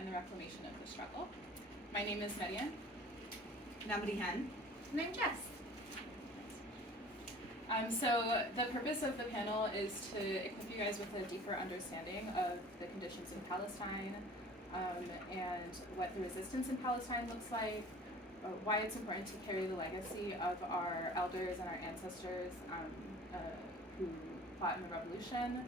and the reclamation of the struggle. My name is Marian. And I'm Rihan. And I'm Jess. So the purpose of the panel is to equip you guys with a deeper understanding of the conditions in Palestine and what the resistance in Palestine looks like, why it's important to carry the legacy of our elders and our ancestors who fought in the revolution,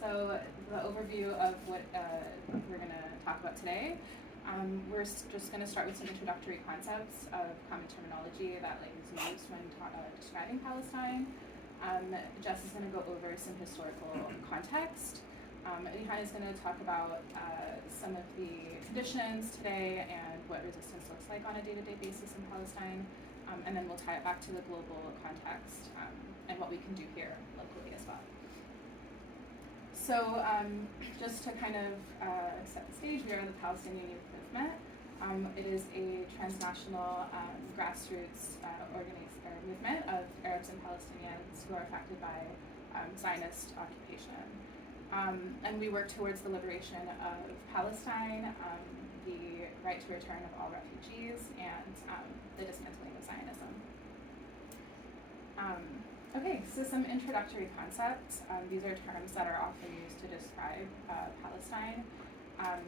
so the overview of what we're going to talk about today. We're just going to start with some introductory concepts of common terminology that is used when describing Palestine. Jess is going to go over some historical context. Rihan is going to talk about some of the conditions today and what resistance looks like on a day-to-day basis in Palestine, and then we'll tie it back to the global context and what we can do here locally as well. So just to kind of set the stage, we are the Palestinian Youth Movement. It is a transnational grassroots movement of Arabs and Palestinians who are affected by Zionist occupation. And we work towards the liberation of Palestine, the right to return of all refugees, and the dismantling of Zionism. Okay, so some introductory concepts. These are terms that are often used to describe Palestine,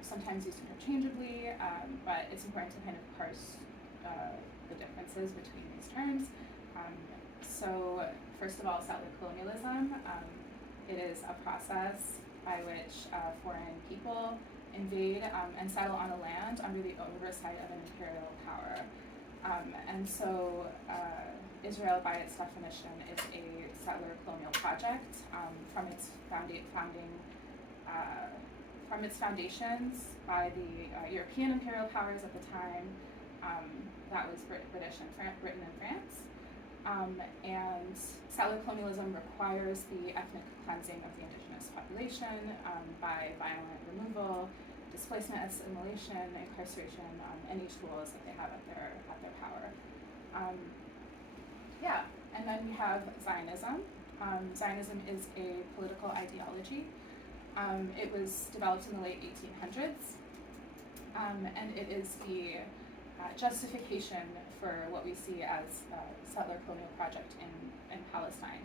sometimes used interchangeably, but it's important to kind of parse the differences between these terms. So first of all, settler colonialism. It is a process by which foreign people invade and settle on a land under the oversight of an imperial power. And so Israel, by its definition, is a settler colonial project from its foundations by the European imperial powers at the time. That was Britain and France. And settler colonialism requires the ethnic cleansing of the indigenous population by violent removal, displacement, assimilation, incarceration, any tools that they have at their power. And then we have Zionism. Zionism is a political ideology. It was developed in the late 1800s, and it is the justification for what we see as a settler colonial project in Palestine.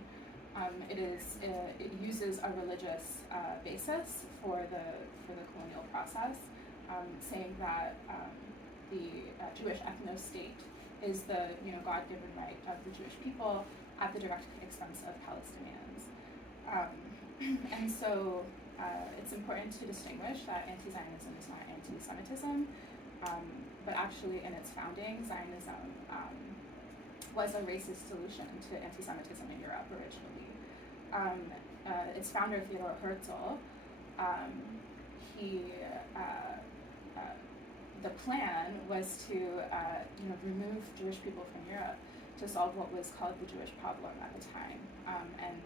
It uses a religious basis for the colonial process, saying that the Jewish ethno-state is the God-given right of the Jewish people at the direct expense of Palestinians. And so it's important to distinguish that anti-Zionism is not anti-Semitism, but actually in its founding, Zionism was a racist solution to anti-Semitism in Europe originally. Its founder, Theodor Herzl, the plan was to remove Jewish people from Europe to solve what was called the Jewish problem at the time, and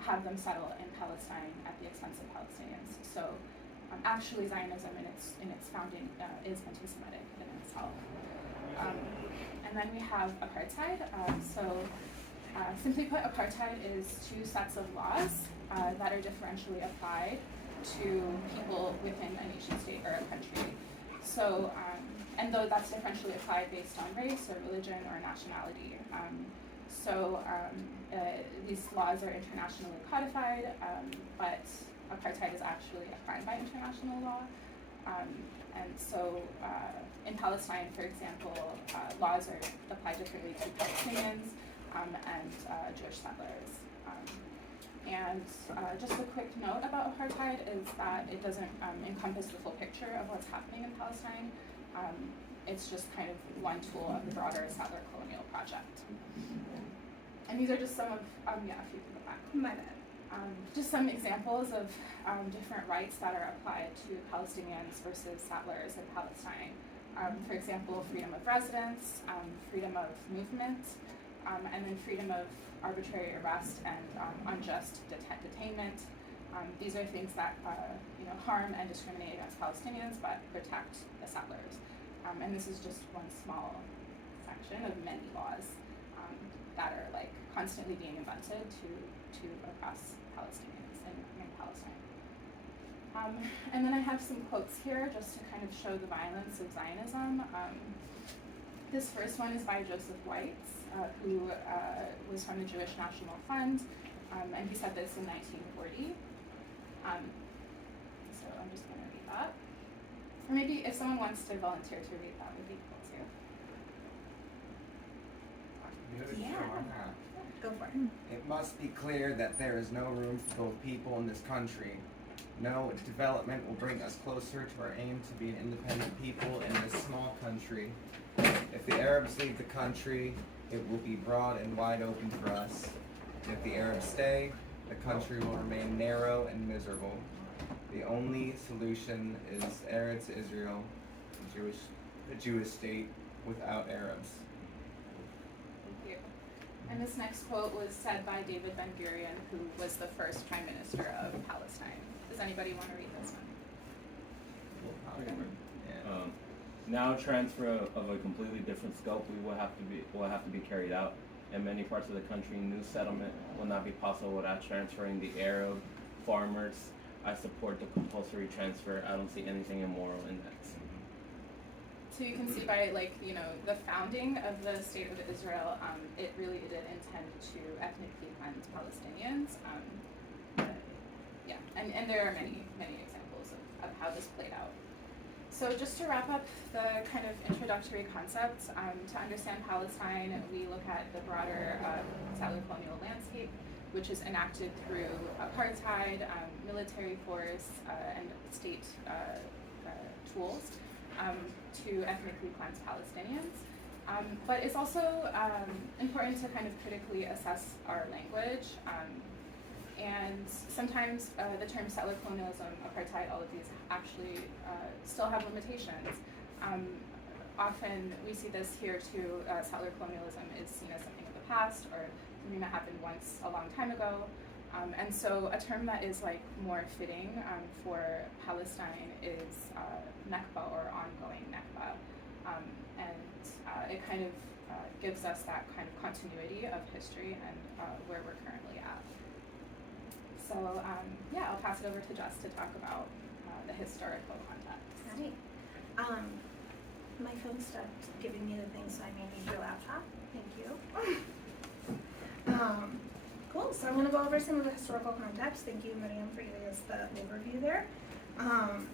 have them settle in Palestine at the expense of Palestinians. So actually Zionism in its founding is anti-Semitic in itself. And then we have apartheid. Simply put, apartheid is two sets of laws that are differentially applied to people within a nation state or a country. So, and though that's differentially applied based on race or religion or nationality. These laws are internationally codified, but apartheid is actually a crime by international law. And so in Palestine, for example, laws are applied differently to Palestinians and Jewish settlers. And just a quick note about apartheid is that it doesn't encompass the full picture of what's happening in Palestine. It's just kind of one tool of the broader settler colonial project. And these are just some of, if you can go back. My bad. Just some examples of different rights that are applied to Palestinians versus settlers in Palestine. For example, freedom of residence, freedom of movement, and then freedom of arbitrary arrest and unjust detainment. These are things that harm and discriminate against Palestinians but protect the settlers. And this is just one small section of many laws that are constantly being invented to oppress Palestinians in Palestine. And then I have some quotes here just to kind of show the violence of Zionism. This first one is by Joseph Weitz, who was from the Jewish National Fund, and he said this in 1940. So I'm just going to read that. Or maybe if someone wants to volunteer to read that would be cool too. Yeah. Go for it. It must be clear that there is no room for both people in this country. No development will bring us closer to our aim to be an independent people in this small country. If the Arabs leave the country, it will be broad and wide open for us. And if the Arabs stay, the country will remain narrow and miserable. The only solution is Eretz Israel, the Jewish state without Arabs. Thank you. And this next quote was said by David Ben-Gurion, who was the first Prime Minister of Palestine. Does anybody want to read this one? Now transfer of a completely different scope will have to be carried out. In many parts of the country, new settlement will not be possible without transferring the Arab farmers. I support the compulsory transfer. I don't see anything immoral in that. So you can see by the founding of the State of Israel, it really did intend to ethnically cleanse Palestinians. And there are many examples of how this played out. So just to wrap up the kind of introductory concepts, to understand Palestine, we look at the broader settler colonial landscape, which is enacted through apartheid, military force, and state tools to ethnically cleanse Palestinians. But it's also important to kind of critically assess our language. And sometimes the term settler colonialism, apartheid, all of these actually still have limitations. Often we see this here too, settler colonialism is seen as something of the past or something that happened once a long time ago. And so a term that is more fitting for Palestine is Nakba or ongoing Nakba. And it kind of gives us that kind of continuity of history and where we're currently at. So I'll pass it over to Jess to talk about the historical context. Right. My phone stopped giving me the thing, so I may need your laptop. Thank you. Cool. So I'm going to go over some of the historical context. Thank you, Miriam, for giving us the overview there. And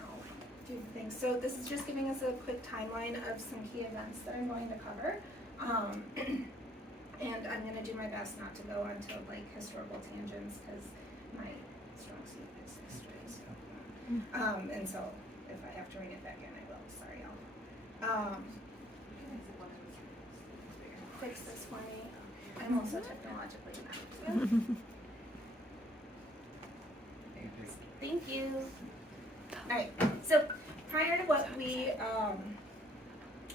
I'll do the things. So this is just giving us a quick timeline of some key events that I'm going to cover. And I'm going to do my best not to go onto historical tangents because my strong suit is history. So. And so if I have to read it back in, I will. Sorry, y'all. Fix this for me. I'm also technologically challenged. Thank you. Alright, so prior to what we,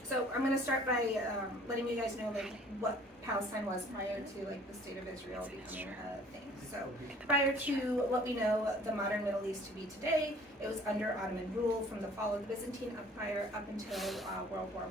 so I'm going to start by letting you guys know what Palestine was prior to the State of Israel becoming a thing. So prior to what we know the modern Middle East to be today, it was under Ottoman rule from the fall of the Byzantine Empire up until World War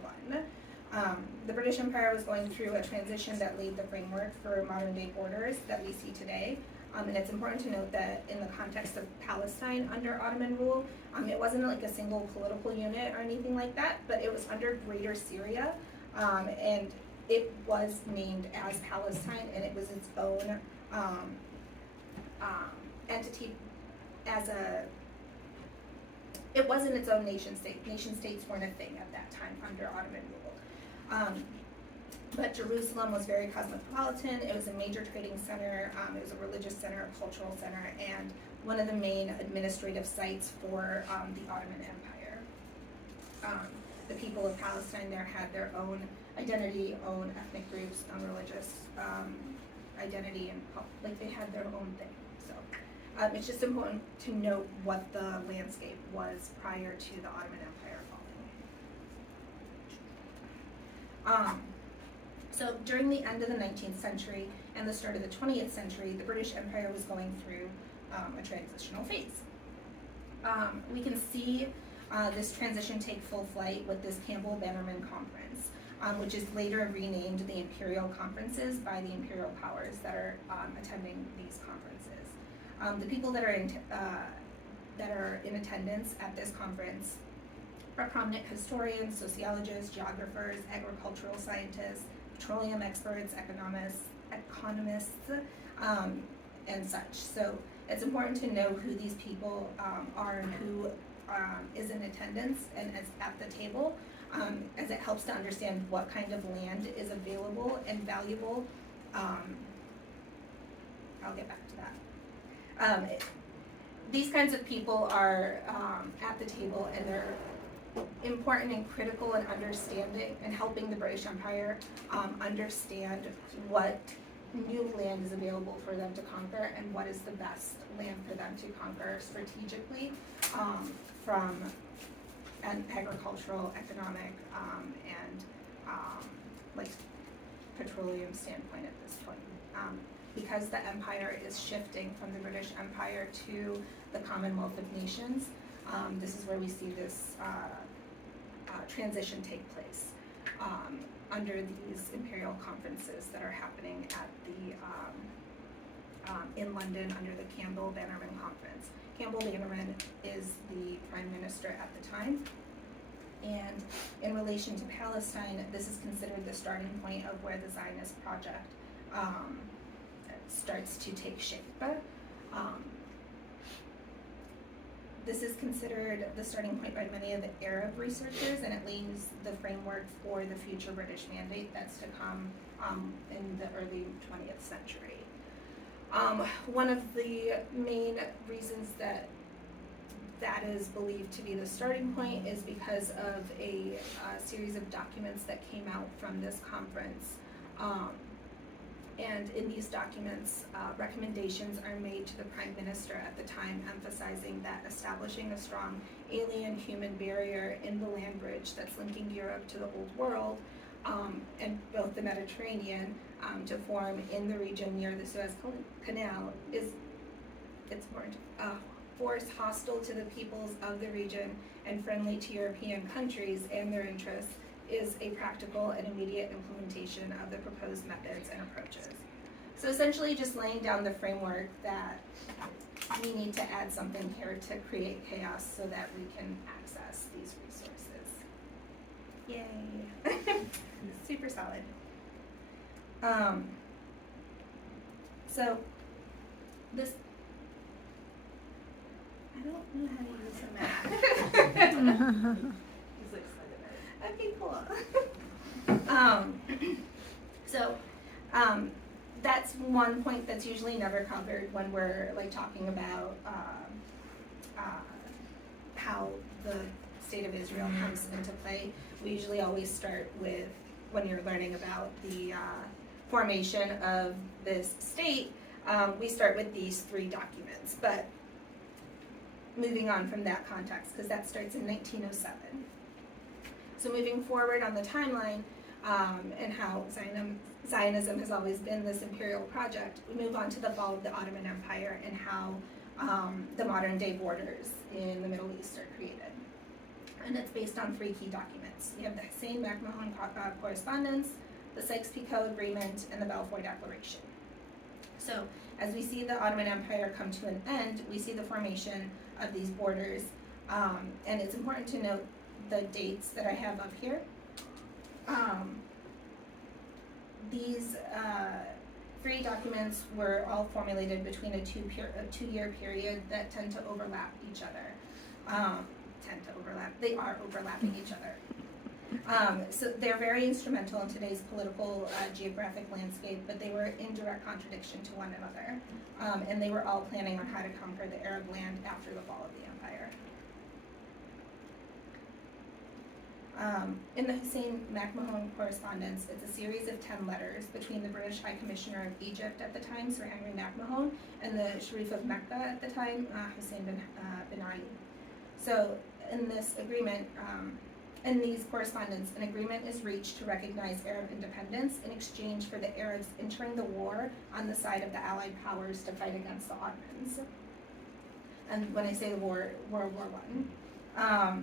I. The British Empire was going through a transition that laid the framework for modern day borders that we see today. And it's important to note that in the context of Palestine under Ottoman rule, it wasn't a single political unit or anything like that, but it was under Greater Syria, and it was named as Palestine, and it was its own entity it wasn't its own nation state. Nation states weren't a thing at that time under Ottoman rule. But Jerusalem was very cosmopolitan. It was a major trading center. It was a religious center, a cultural center, and one of the main administrative sites for the Ottoman Empire. The people of Palestine there had their own identity, own ethnic groups, own religious identity, and they had their own thing. So it's just important to note what the landscape was prior to the Ottoman Empire falling. So during the end of the 19th century and the start of the 20th century, the British Empire was going through a transitional phase. We can see this transition take full flight with this Campbell-Bannerman Conference, which is later renamed the Imperial Conferences by the imperial powers that are attending these conferences. The people that are that are in attendance at this conference are prominent historians, sociologists, geographers, agricultural scientists, petroleum experts, economists, and such. So it's important to know who these people are and who is in attendance and is at the table, as it helps to understand what kind of land is available and valuable. I'll get back to that. These kinds of people are at the table, and they're important and critical in understanding and helping the British Empire understand what new land is available for them to conquer and what is the best land for them to conquer strategically from an agricultural, economic, and like petroleum standpoint at this point. Because the empire is shifting from the British Empire to the Commonwealth of Nations, this is where we see this transition take place under these imperial conferences that are happening at the in London under the Campbell-Bannerman Conference. Campbell-Bannerman is the prime minister at the time, and in relation to Palestine, this is considered the starting point of where the Zionist project starts to take shape. This is considered the starting point by many of the Arab researchers, and it lays the framework for the future British mandate that's to come in the early 20th century. One of the main reasons that is believed to be the starting point is because of a series of documents that came out from this conference. And in these documents, recommendations are made to the Prime Minister at the time, emphasizing that establishing a strong alien-human barrier in the land bridge that's linking Europe to the Old World, and both the Mediterranean to form in the region near the Suez Canal it's important. Force hostile to the peoples of the region and friendly to European countries and their interests is a practical and immediate implementation of the proposed methods and approaches. So essentially just laying down the framework that we need to add something here to create chaos so that we can access these resources. Yay. Super solid. So this, I don't know how to use a map. Okay, cool. That's one point that's usually never covered when we're like talking about how the state of Israel comes into play. We usually always start with, when you're learning about the formation of this state, we start with these three documents. But moving on from that context, because that starts in 1907. So moving forward on the timeline, and how Zionism has always been this imperial project, we move on to the fall of the Ottoman Empire and how the modern day borders in the Middle East are created. And it's based on three key documents. We have the Hussein-Macmahon Correspondence, the Sykes-Picot Agreement, and the Balfour Declaration. So as we see the Ottoman Empire come to an end, we see the formation of these borders, and it's important to note the dates that I have up here. These three documents were all formulated between a two-year period that tend to overlap each other. They are overlapping each other. So they're very instrumental in today's political geographic landscape, but they were in direct contradiction to one another. And they were all planning on how to conquer the Arab land after the fall of the empire. In the Hussein-Macmahon Correspondence, it's a series of 10 letters between the British High Commissioner of Egypt at the time, Sir Henry Macmahon, and the Sharif of Mecca at the time, Hussein bin Ali. So in this agreement, in these correspondence, an agreement is reached to recognize Arab independence in exchange for the Arabs entering the war on the side of the Allied powers to fight against the Ottomans. And when I say the war, World War I.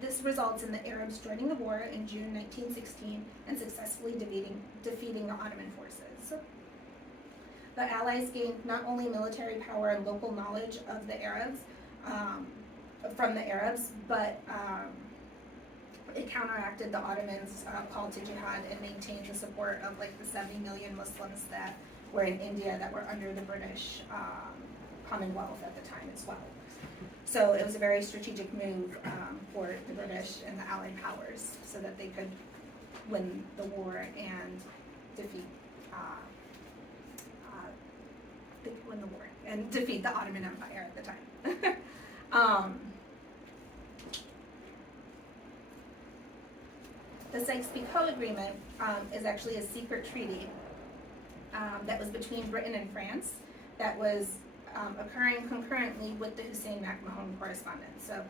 This results in the Arabs joining the war in June 1916 and successfully defeating the Ottoman forces. the Allies gained not only military power and local knowledge of the Arabs, from the Arabs, but it counteracted the Ottomans' call to jihad and maintained the support of like the 70 million Muslims that were in India that were under the British Commonwealth at the time as well. So it was a very strategic move for the British and the Allied powers so that they could win the war and defeat the Ottoman Empire at the time. The Sykes-Picot Agreement is actually a secret treaty that was between Britain and France that was occurring concurrently with the Hussein-McMahon correspondence. So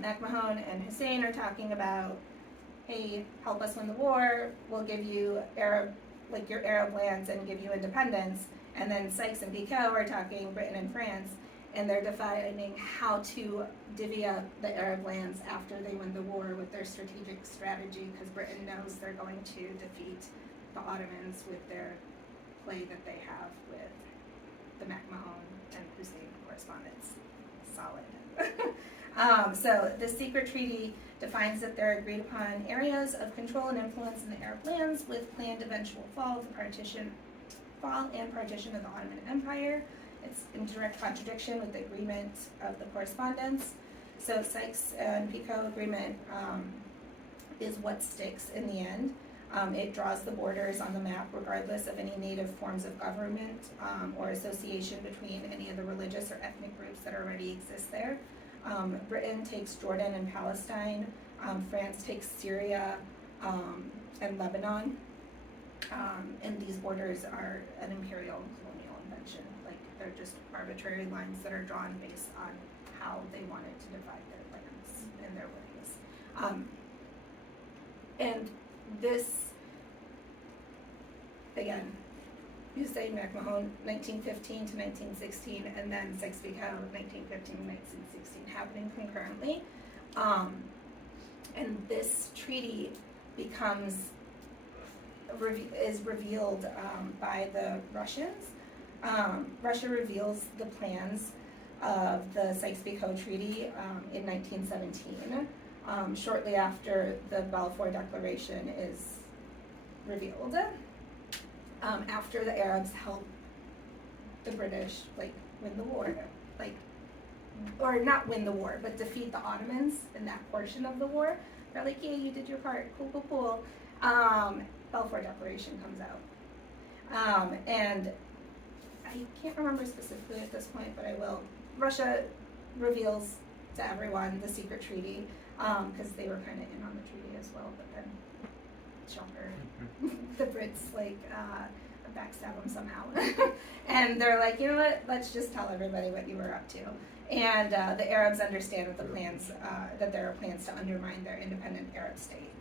McMahon and Hussein are talking about, hey, help us win the war, we'll give you your Arab lands and give you independence. And then Sykes and Picot are talking, Britain and France, and they're defining how to divvy up the Arab lands after they win the war with their strategic strategy, because Britain knows they're going to defeat the Ottomans with their play that they have with the McMahon and Hussein correspondence. Solid. So the secret treaty defines that there are agreed upon areas of control and influence in the Arab lands with planned eventual fall and partition of the Ottoman Empire. It's in direct contradiction with the agreement of the correspondence. So Sykes and Picot agreement is what sticks in the end. It draws the borders on the map regardless of any native forms of government or association between any of the religious or ethnic groups that already exist there. Britain takes Jordan and Palestine. France takes Syria and Lebanon. And these borders are an imperial colonial invention. Like, they're just arbitrary lines that are drawn based on how they wanted to divide their lands and their ways. And this, again, Hussein McMahon, 1915 to 1916, and then Sykes-Picot, 1915 to 1916, happening concurrently. And this treaty is revealed by the Russians. Russia reveals the plans of the Sykes-Picot Treaty in 1917, shortly after the Balfour Declaration is revealed. After the Arabs help the British win the war, or not win the war, but defeat the Ottomans in that portion of the war. They're like, yeah, you did your part, cool. Balfour Declaration comes out. And I can't remember specifically at this point, but I will. Russia reveals to everyone the secret treaty, because they were kind of in on the treaty as well, but then, shocker, the Brits backstab them somehow. And they're like, you know what, let's just tell everybody what you were up to. And the Arabs understand that that there are plans to undermine their independent Arab state,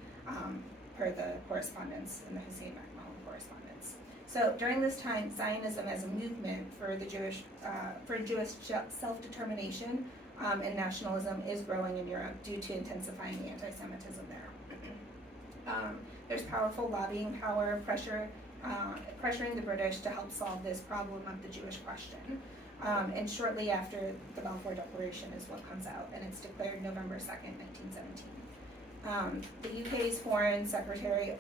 per the correspondence in the Hussein-McMahon correspondence. So during this time, Zionism as a movement for Jewish self-determination and nationalism is growing in Europe due to intensifying anti-Semitism there. There's powerful lobbying power, pressuring the British to help solve this problem of the Jewish question. And shortly after the Balfour Declaration is what comes out, and it's declared November 2nd, 1917. The UK's Foreign Secretary,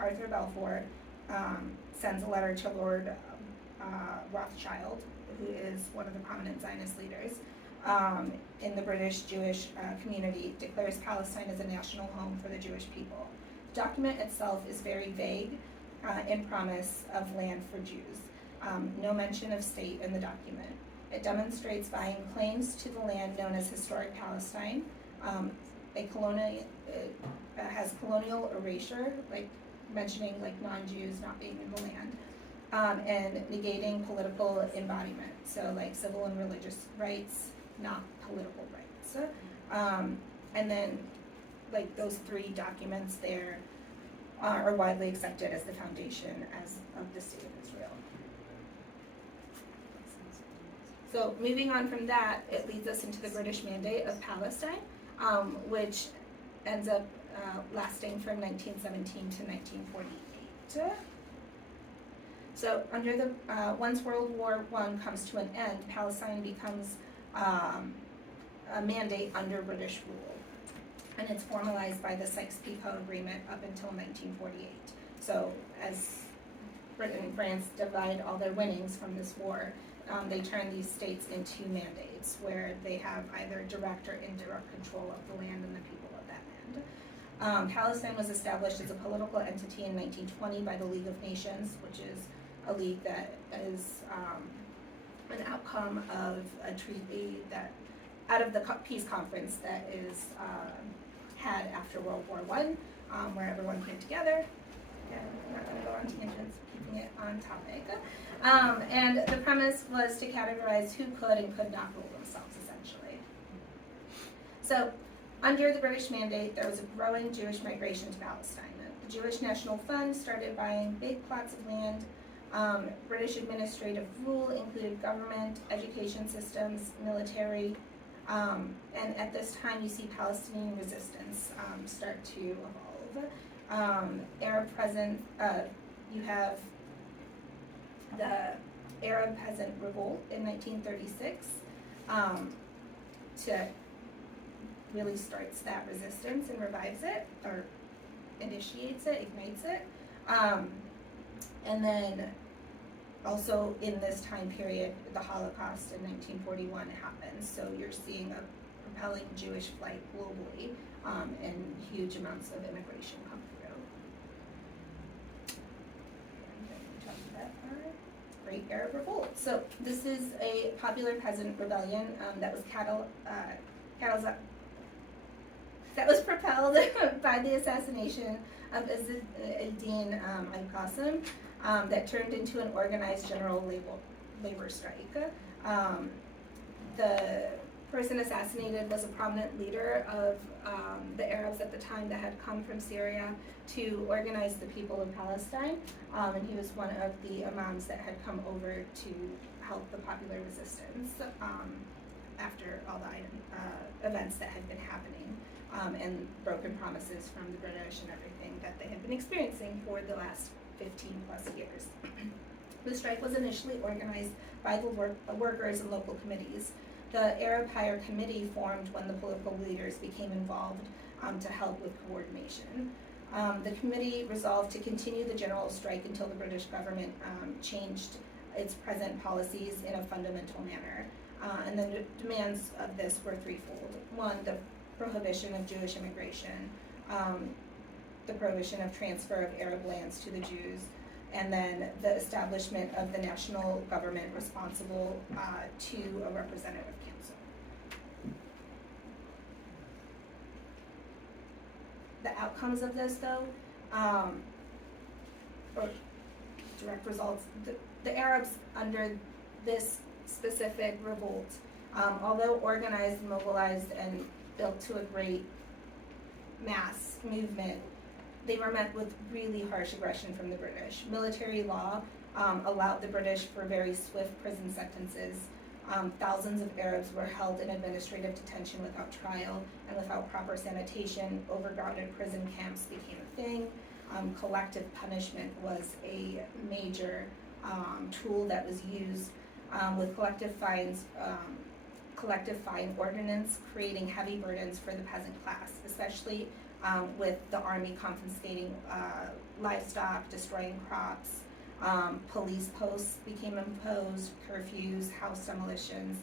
Arthur Balfour, sends a letter to Lord Rothschild, who is one of the prominent Zionist leaders in the British Jewish community, declares Palestine as a national home for the Jewish people. The document itself is very vague in promise of land for Jews. No mention of state in the document. It demonstrates buying claims to the land known as historic Palestine. It has colonial erasure, mentioning non-Jews not being in the land, and negating political embodiment. So civil and religious rights, not political rights. And then those three documents there are widely accepted as the foundation of the state of Israel. So moving on from that, it leads us into the British Mandate of Palestine, which ends up lasting from 1917 to 1948. So under the, once World War I comes to an end, Palestine becomes a mandate under British rule. And it's formalized by the Sykes-Picot Agreement up until 1948. So as Britain and France divide all their winnings from this war, they turn these states into mandates where they have either direct or indirect control of the land and the people of that land. Palestine was established as a political entity in 1920 by the League of Nations, which is a league that is an outcome of a treaty that, out of the peace conference that is had after World War I, where everyone came together. Again, I'm not going to go on tangents, keeping it on topic. And the premise was to categorize who could and could not rule themselves, essentially. So, under the British mandate, there was a growing Jewish migration to Palestine. The Jewish National Fund started buying big plots of land. British administrative rule included government, education systems, military, and at this time you see Palestinian resistance start to evolve. Arab present, you have the Arab Peasant Revolt in 1936 to really starts that resistance and revives it, or initiates it, ignites it. And then also in this time period, the Holocaust in 1941 happens, so you're seeing a propelling Jewish flight globally, and huge amounts of immigration come through. Great Arab Revolt. So this is a popular peasant rebellion that was propelled by the assassination of Izz ad-Din al-Qasim, that turned into an organized general labor strike. The person assassinated was a prominent leader of the Arabs at the time that had come from Syria to organize the people of Palestine, and he was one of the imams that had come over to help the popular resistance after all the events that had been happening, and broken promises from the British and everything that they had been experiencing for the last 15 plus years. The strike was initially organized by the workers and local committees. The Arab Higher Committee formed when the political leaders became involved to help with coordination. The committee resolved to continue the general strike until the British government changed its present policies in a fundamental manner. And the demands of this were threefold. One, the prohibition of Jewish immigration, the prohibition of transfer of Arab lands to the Jews, and then the establishment of the national government responsible to a representative council. The outcomes of this, though, or direct results, the Arabs under this specific revolt, although organized, mobilized, and built to a great mass movement, they were met with really harsh aggression from the British. Military law allowed the British for very swift prison sentences. Thousands of Arabs were held in administrative detention without trial and without proper sanitation. Overcrowded prison camps became a thing. Collective punishment was a major tool that was used with collective fines, collective fine ordinance, creating heavy burdens for the peasant class, especially with the army confiscating livestock, destroying crops. Police posts became imposed, curfews, house demolitions,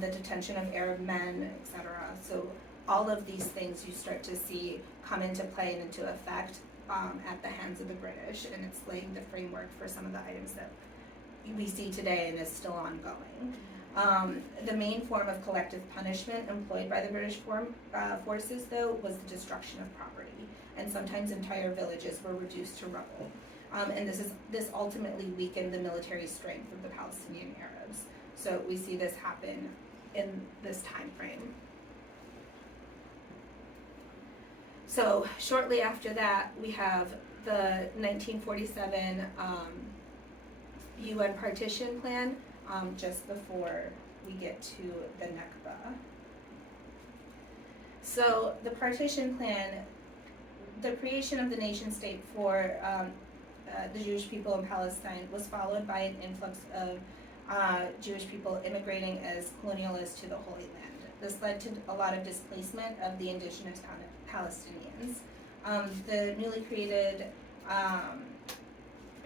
the detention of Arab men, etc. So all of these things you start to see come into play and into effect at the hands of the British, and it's laying the framework for some of the items that we see today and is still ongoing. The main form of collective punishment employed by the British forces, though, was the destruction of property, and sometimes entire villages were reduced to rubble. And this ultimately weakened the military strength of the Palestinian Arabs. So we see this happen in this time frame. So shortly after that, we have the 1947 UN partition plan, just before we get to the Nakba. So the partition plan, the creation of the nation state for the Jewish people in Palestine was followed by an influx of Jewish people immigrating as colonialists to the Holy Land. This led to a lot of displacement of the indigenous Palestinians. The newly created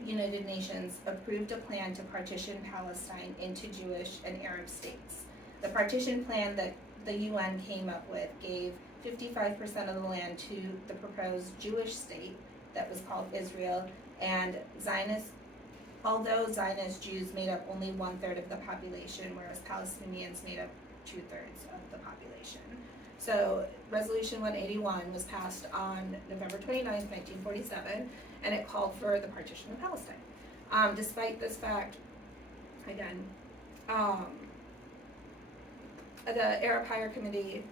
United Nations approved a plan to partition Palestine into Jewish and Arab states. The partition plan that the UN came up with gave 55% of the land to the proposed Jewish state that was called Israel, and although Zionist Jews made up only 1/3 of the population, whereas Palestinians made up 2/3 of the population. So Resolution 181 was passed on November 29, 1947, and it called for the partition of Palestine. Despite this fact, again, the Arab Higher Committee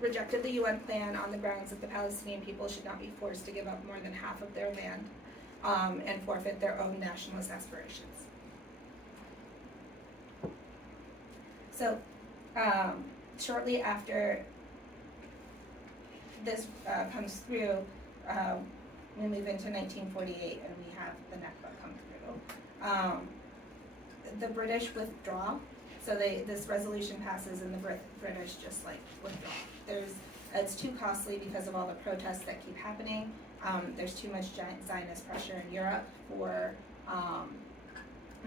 rejected the UN plan on the grounds that the Palestinian people should not be forced to give up more than half of their land and forfeit their own nationalist aspirations. So, shortly after this comes through, we move into 1948 and we have the Nakba come through. The British withdraw, so this resolution passes and the British just like withdraw. It's too costly because of all the protests that keep happening. There's too much Zionist pressure in Europe for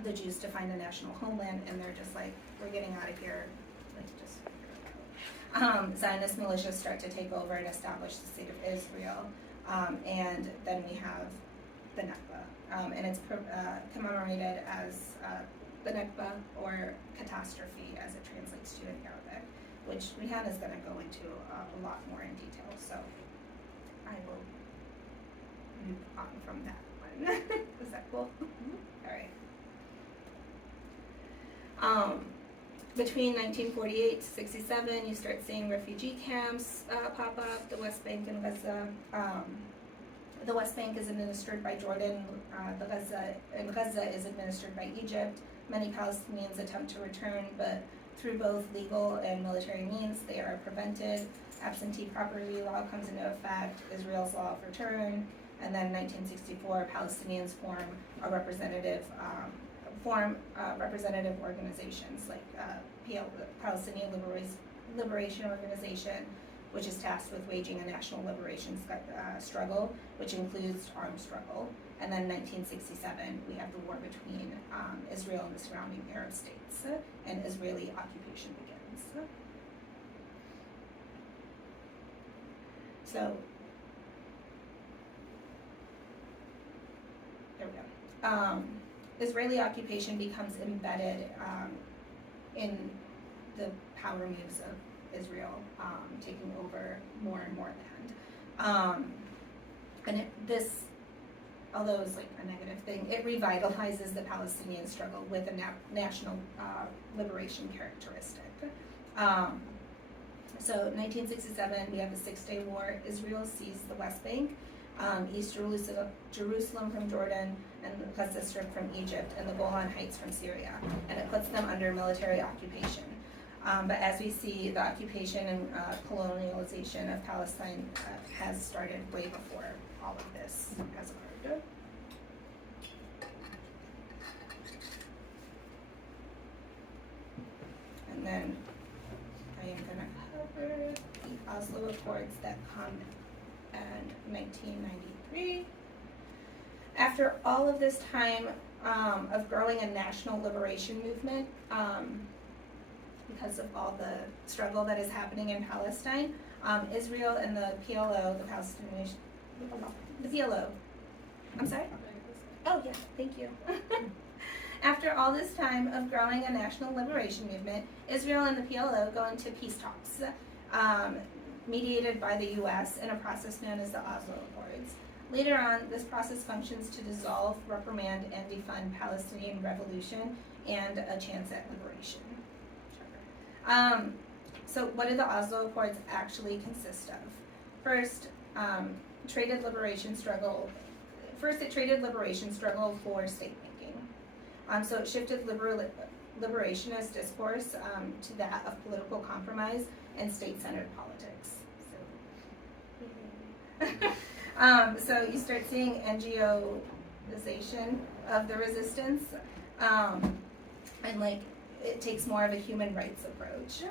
the Jews to find a national homeland, and they're just like, we're getting out of here. Zionist militias start to take over and establish the state of Israel, and then we have the Nakba, and it's commemorated as the Nakba, or catastrophe as it translates to in Arabic, which Rihanna is going to go into a lot more in detail, so I will move on from that one. Is that cool? Mm-hmm. All right. Between 1948 to 67, you start seeing refugee camps pop up, the West Bank and Gaza. The West Bank is administered by Jordan, Gaza is administered by Egypt. Many Palestinians attempt to return, but through both legal and military means, they are prevented. Absentee property law comes into effect, Israel's law of return, and then in 1964, Palestinians form representative organizations like Palestinian Liberation Organization, which is tasked with waging a national liberation struggle, which includes armed struggle. And then in 1967, we have the war between Israel and the surrounding Arab states, and Israeli occupation begins. So, there we go. Israeli occupation becomes embedded in the power moves of Israel, taking over more and more land. This, although it's like a negative thing, it revitalizes the Palestinian struggle with a national liberation characteristic. So 1967, we have the Six-Day War. Israel seized the West Bank, East Jerusalem from Jordan, and the Gaza Strip from Egypt, and the Golan Heights from Syria, and it puts them under military occupation. But as we see, the occupation and colonialization of Palestine has started way before all of this has occurred. And then I am going to cover the Oslo Accords that come in 1993. After all of this time of growing a national liberation movement, because of all the struggle that is happening in Palestine, Israel and the PLO, the PLO, I'm sorry? Oh yeah, thank you. After all this time of growing a national liberation movement, Israel and the PLO go into peace talks, mediated by the U.S. in a process known as the Oslo Accords. Later on, this process functions to dissolve, reprimand, and defund Palestinian revolution and a chance at liberation. So what do the Oslo Accords actually consist of? First, it traded liberation struggle for state-making. So it shifted liberationist discourse to that of political compromise and state-centered politics. So you start seeing NGO politicization of the resistance, and like it takes more of a human rights approach.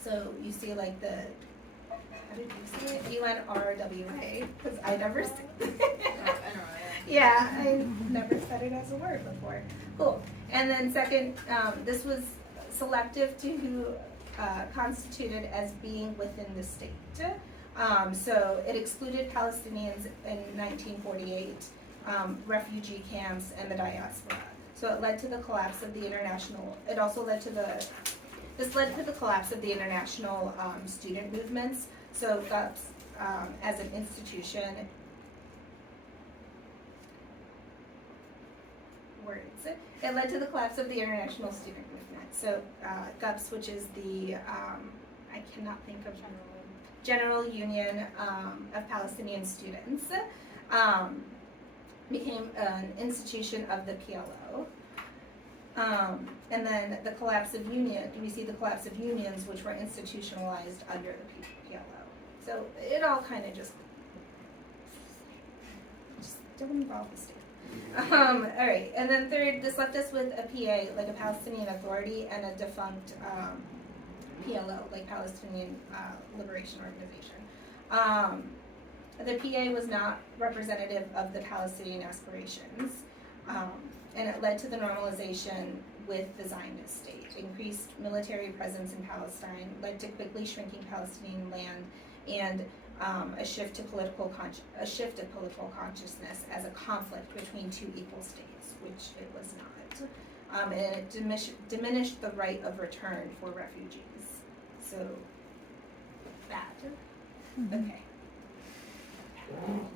So you see like the, how did you say it? UNRWA, because I never said yeah, I never said it as a word before. Cool. And then second, this was selective to who constituted as being within the state. So it excluded Palestinians in 1948, refugee camps, and the diaspora. So it led to the collapse of the international, it also led to this led to the collapse of the international student movements. So GUPS as an institution, it led to the collapse of the international student movement. So GUPS, which is the, I cannot think of General Union of Palestinian Students, became an institution of the PLO. And then the collapse of union, we see the collapse of unions, which were institutionalized under the PLO. So it all kind of just don't involve the state. All right, and then third, this left us with a PA, like a Palestinian Authority, and a defunct PLO, like Palestinian Liberation Organization. The PA was not representative of the Palestinian aspirations, and it led to the normalization with the Zionist state. Increased military presence in Palestine led to quickly shrinking Palestinian land and a shift of political consciousness as a conflict between two equal states, which it was not. And it diminished the right of return for refugees. So, bad. Okay.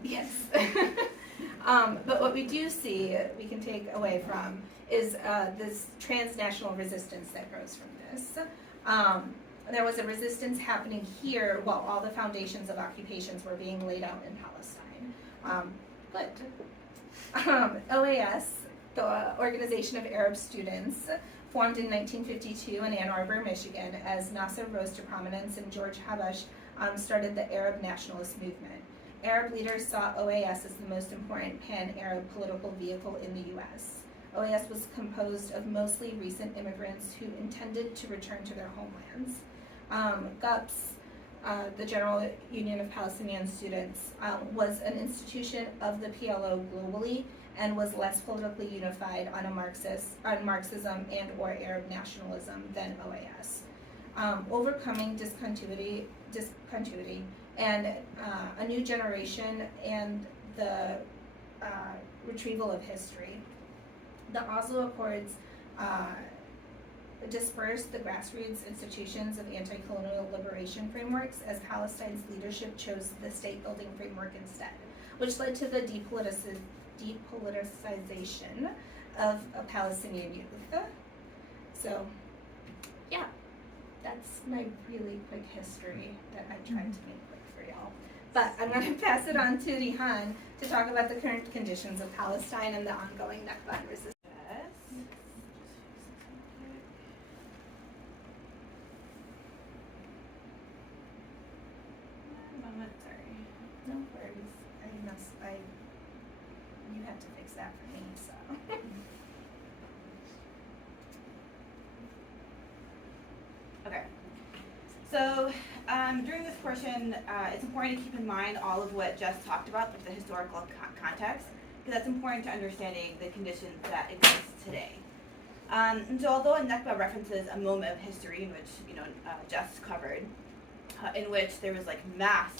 Yes. But what we do see, we can take away from, is this transnational resistance that grows from this. There was a resistance happening here while all the foundations of occupations were being laid out in Palestine. OAS, the Organization of Arab Students, formed in 1952 in Ann Arbor, Michigan, as Nasser rose to prominence and George Habash started the Arab nationalist movement. Arab leaders saw OAS as the most important pan-Arab political vehicle in the U.S. OAS was composed of mostly recent immigrants who intended to return to their homelands. GUPS, the General Union of Palestinian Students, was an institution of the PLO globally and was less politically unified on Marxism and or Arab nationalism than OAS. Overcoming discontinuity and a new generation and the retrieval of history. The Oslo Accords dispersed the grassroots institutions of anti-colonial liberation frameworks as Palestine's leadership chose the state-building framework instead, which led to the depoliticization of Palestinian youth. So, yeah, that's my really quick history that I tried to make quick for y'all. But I'm going to pass it on to Rihan to talk about the current conditions of Palestine and the ongoing Nakba and resistance. No worries. You had to fix that for me, so. Okay. So during this portion, it's important to keep in mind all of what Jess talked about, the historical context, because that's important to understanding the conditions that exist today. And so although Nakba references a moment of history in which, Jess covered, in which there was like mass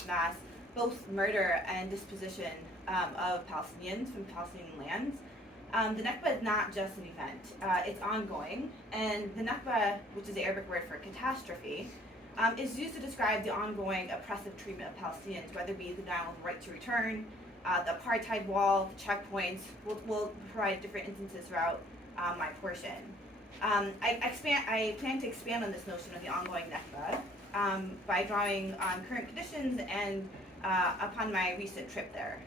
both murder and disposition of Palestinians from Palestinian lands. The Nakba is not just an event, it's ongoing, and the Nakba, which is the Arabic word for catastrophe, is used to describe the ongoing oppressive treatment of Palestinians, whether it be the denial of right to return, the apartheid wall, the checkpoints. We'll provide different instances throughout my portion. I plan to expand on this notion of the ongoing Nakba by drawing on current conditions and upon my recent trip there,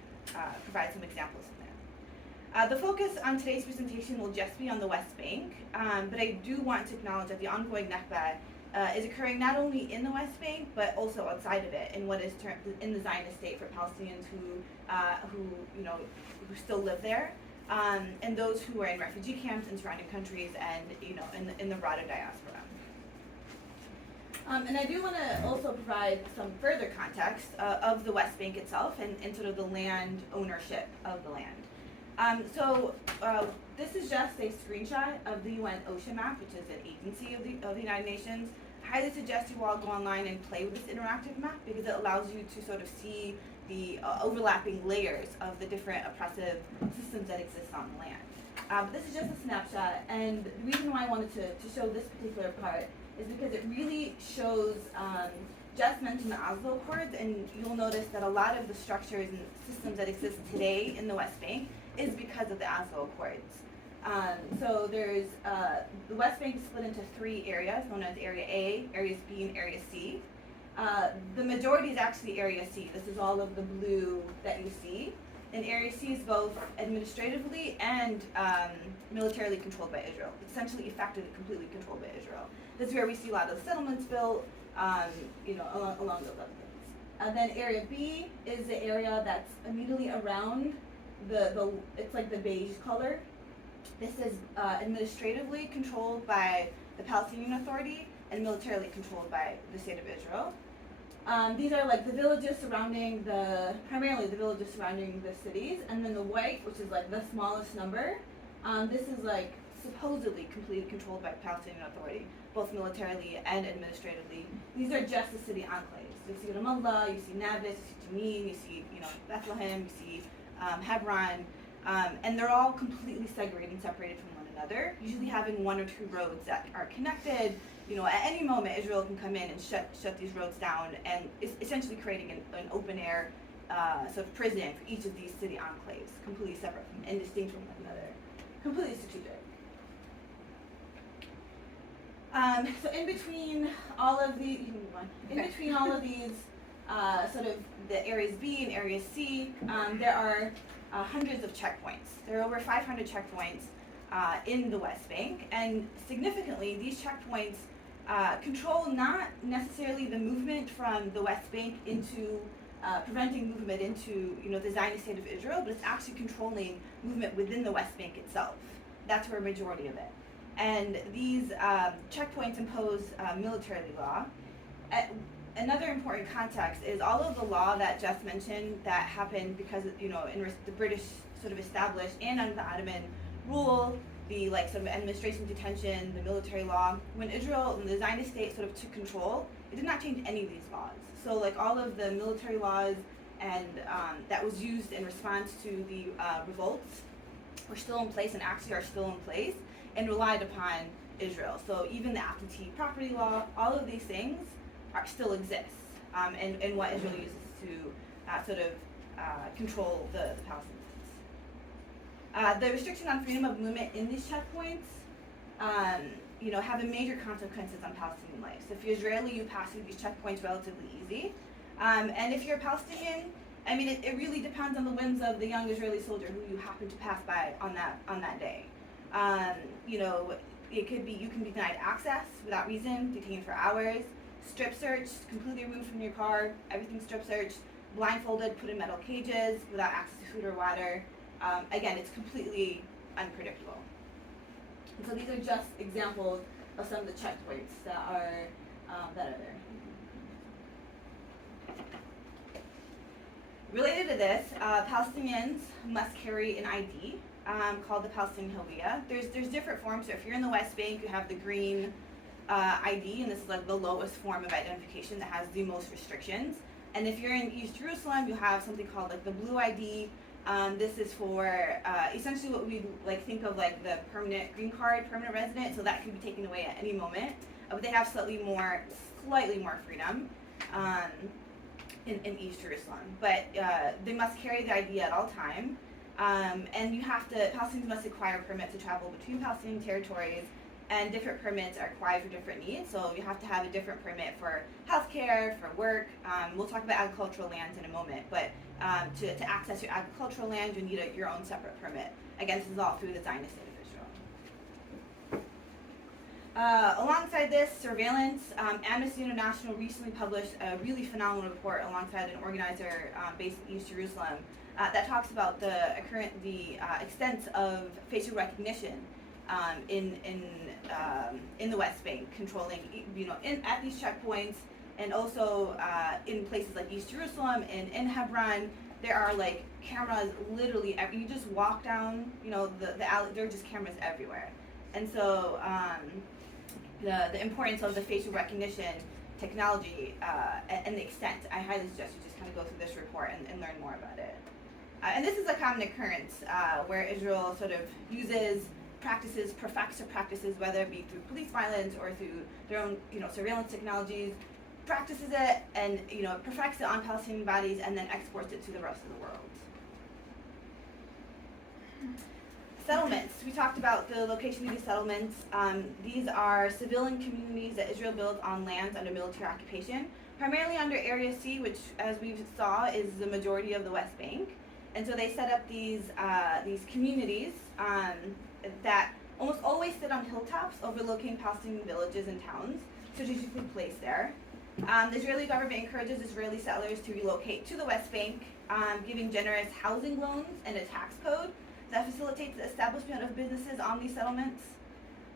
provide some examples from there. The focus on today's presentation will just be on the West Bank, but I do want to acknowledge that the ongoing Nakba is occurring not only in the West Bank but also outside of it, in what is termed in the Zionist state for Palestinians who still live there, and those who are in refugee camps in surrounding countries, and in the broader diaspora. And I do want to also provide some further context of the West Bank itself and sort of the land ownership of the land. This is just a screenshot of the UN OSHA map, which is an agency of the United Nations. I highly suggest you all go online and play with this interactive map, because it allows you to sort of see the overlapping layers of the different oppressive systems that exist on the land. But this is just a snapshot, and the reason why I wanted to show this particular part is because it really shows, Jess mentioned the Oslo Accords, and you'll notice that a lot of the structures and systems that exist today in the West Bank is because of the Oslo Accords. So there's, the West Bank is split into 3 areas, known as Area A, Areas B, and Area C. The majority is actually Area C. This is all of the blue that you see. And Area C is both administratively and militarily controlled by Israel. It's essentially effectively completely controlled by Israel. This is where we see a lot of the settlements built, along those other things. And then Area B is the area that's immediately around it's like the beige color. This is administratively controlled by the Palestinian Authority and militarily controlled by the State of Israel. These are like the villages surrounding primarily the villages surrounding the cities, and then the white, which is like the smallest number, this is like supposedly completely controlled by the Palestinian Authority, both militarily and administratively. These are just the city enclaves. You see Ramallah, you see Nablus, you see Jenin, you see Bethlehem, you see Hebron, and they're all completely segregated and separated from one another, usually having 1 or 2 roads that are connected. At any moment, Israel can come in and shut these roads down, and it's essentially creating an open air sort of prison for each of these city enclaves, completely separate and distinct from one another, completely strategic. So in between all of these, you can move on. In between all of these, sort of the areas B and area C, there are hundreds of checkpoints. There are over 500 checkpoints in the West Bank, and significantly, these checkpoints control not necessarily the movement from the West Bank into preventing movement into the Zionist state of Israel, but it's actually controlling movement within the West Bank itself. That's where a majority of it. And these checkpoints impose military law. Another important context is all of the law that Jess mentioned that happened because the British sort of established, and under the Ottoman rule, the sort of administration detention, the military law. When Israel and the Zionist state sort of took control, it did not change any of these laws. So all of the military laws and that was used in response to the revolts were still in place, and actually are still in place, and relied upon Israel. So even the absentee property law, all of these things still exist, and what Israel uses to sort of control the Palestinians. The restriction on freedom of movement in these checkpoints, have major consequences on Palestinian life. So if you're Israeli, you pass through these checkpoints relatively easy, and if you're a Palestinian, it really depends on the whims of the young Israeli soldier who you happen to pass by on that day. It could be you can be denied access without reason, detained for hours, strip searched, completely removed from your car, everything strip searched, blindfolded, put in metal cages without access to food or water. Again, it's completely unpredictable. And so these are just examples of some of the checkpoints that are there. Related to this, Palestinians must carry an ID called the Palestinian Hawiyah. There's different forms. So if you're in the West Bank, you have the green ID, and this is the lowest form of identification that has the most restrictions. And if you're in East Jerusalem, you have something called the blue ID. This is for essentially what we think of the permanent green card, permanent resident. So that can be taken away at any moment. But they have slightly more freedom in East Jerusalem. But they must carry the ID at all time. And Palestinians must acquire permits to travel between Palestinian territories, and different permits are required for different needs. So you have to have a different permit for healthcare, for work. We'll talk about agricultural lands in a moment, but to access your agricultural land, you need your own separate permit. Again, this is all through the Zionist state of Israel. Alongside this, surveillance, Amnesty International recently published a really phenomenal report alongside an organizer based in East Jerusalem that talks about the extent of facial recognition in the West Bank, controlling, at these checkpoints, and also in places like East Jerusalem and in Hebron. There are like cameras literally you just walk down, the alley. There are just cameras everywhere, and so the importance of the facial recognition technology and the extent. I highly suggest you just kind of go through this report and learn more about it. And this is a common occurrence where Israel sort of perfects their practices, whether it be through police violence or through their own, surveillance technologies, practices it and, perfects it on Palestinian bodies and then exports it to the rest of the world. Settlements. We talked about the location of these settlements. These are civilian communities that Israel built on lands under military occupation, primarily under Area C, which, as we saw, is the majority of the West Bank. And so they set up these communities that almost always sit on hilltops overlooking Palestinian villages and towns, strategically placed there. The Israeli government encourages Israeli settlers to relocate to the West Bank, giving generous housing loans and a tax code that facilitates the establishment of businesses on these settlements.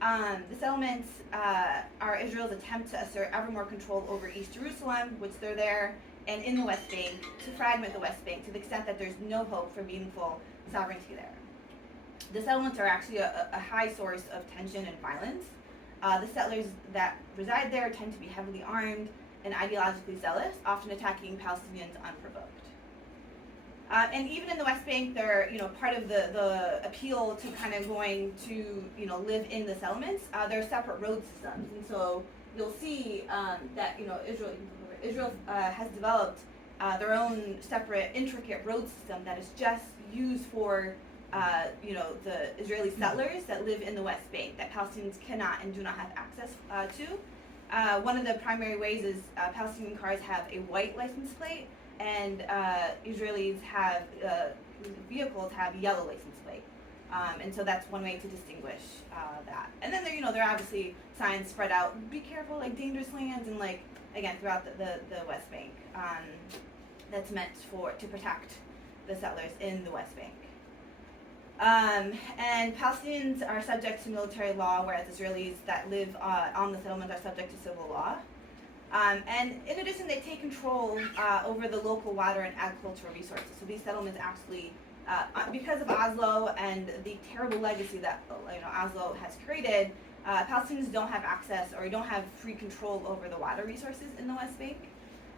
The settlements are Israel's attempt to assert ever more control over East Jerusalem, which they're there, and in the West Bank, to fragment the West Bank to the extent that there's no hope for meaningful sovereignty there. The settlements are actually a high source of tension and violence. The settlers that reside there tend to be heavily armed and ideologically zealous, often attacking Palestinians unprovoked. And even in the West Bank, they're part of the appeal to kind of going to live in the settlements. There are separate road systems, and so you'll see that Israel has developed their own separate, intricate road system that is just used for the Israeli settlers that live in the West Bank that Palestinians cannot and do not have access to. One of the primary ways is Palestinian cars have a white license plate, and Israelis have vehicles have yellow license plate, and so that's one way to distinguish that. And then there are obviously signs spread out, be careful, like dangerous lands, and like again throughout the West Bank, that's meant to protect the settlers in the West Bank. And Palestinians are subject to military law, whereas Israelis that live on the settlement are subject to civil law. And in addition, they take control over the local water and agricultural resources. So these settlements actually, because of Oslo and the terrible legacy that Oslo has created, Palestinians don't have access or don't have free control over the water resources in the West Bank.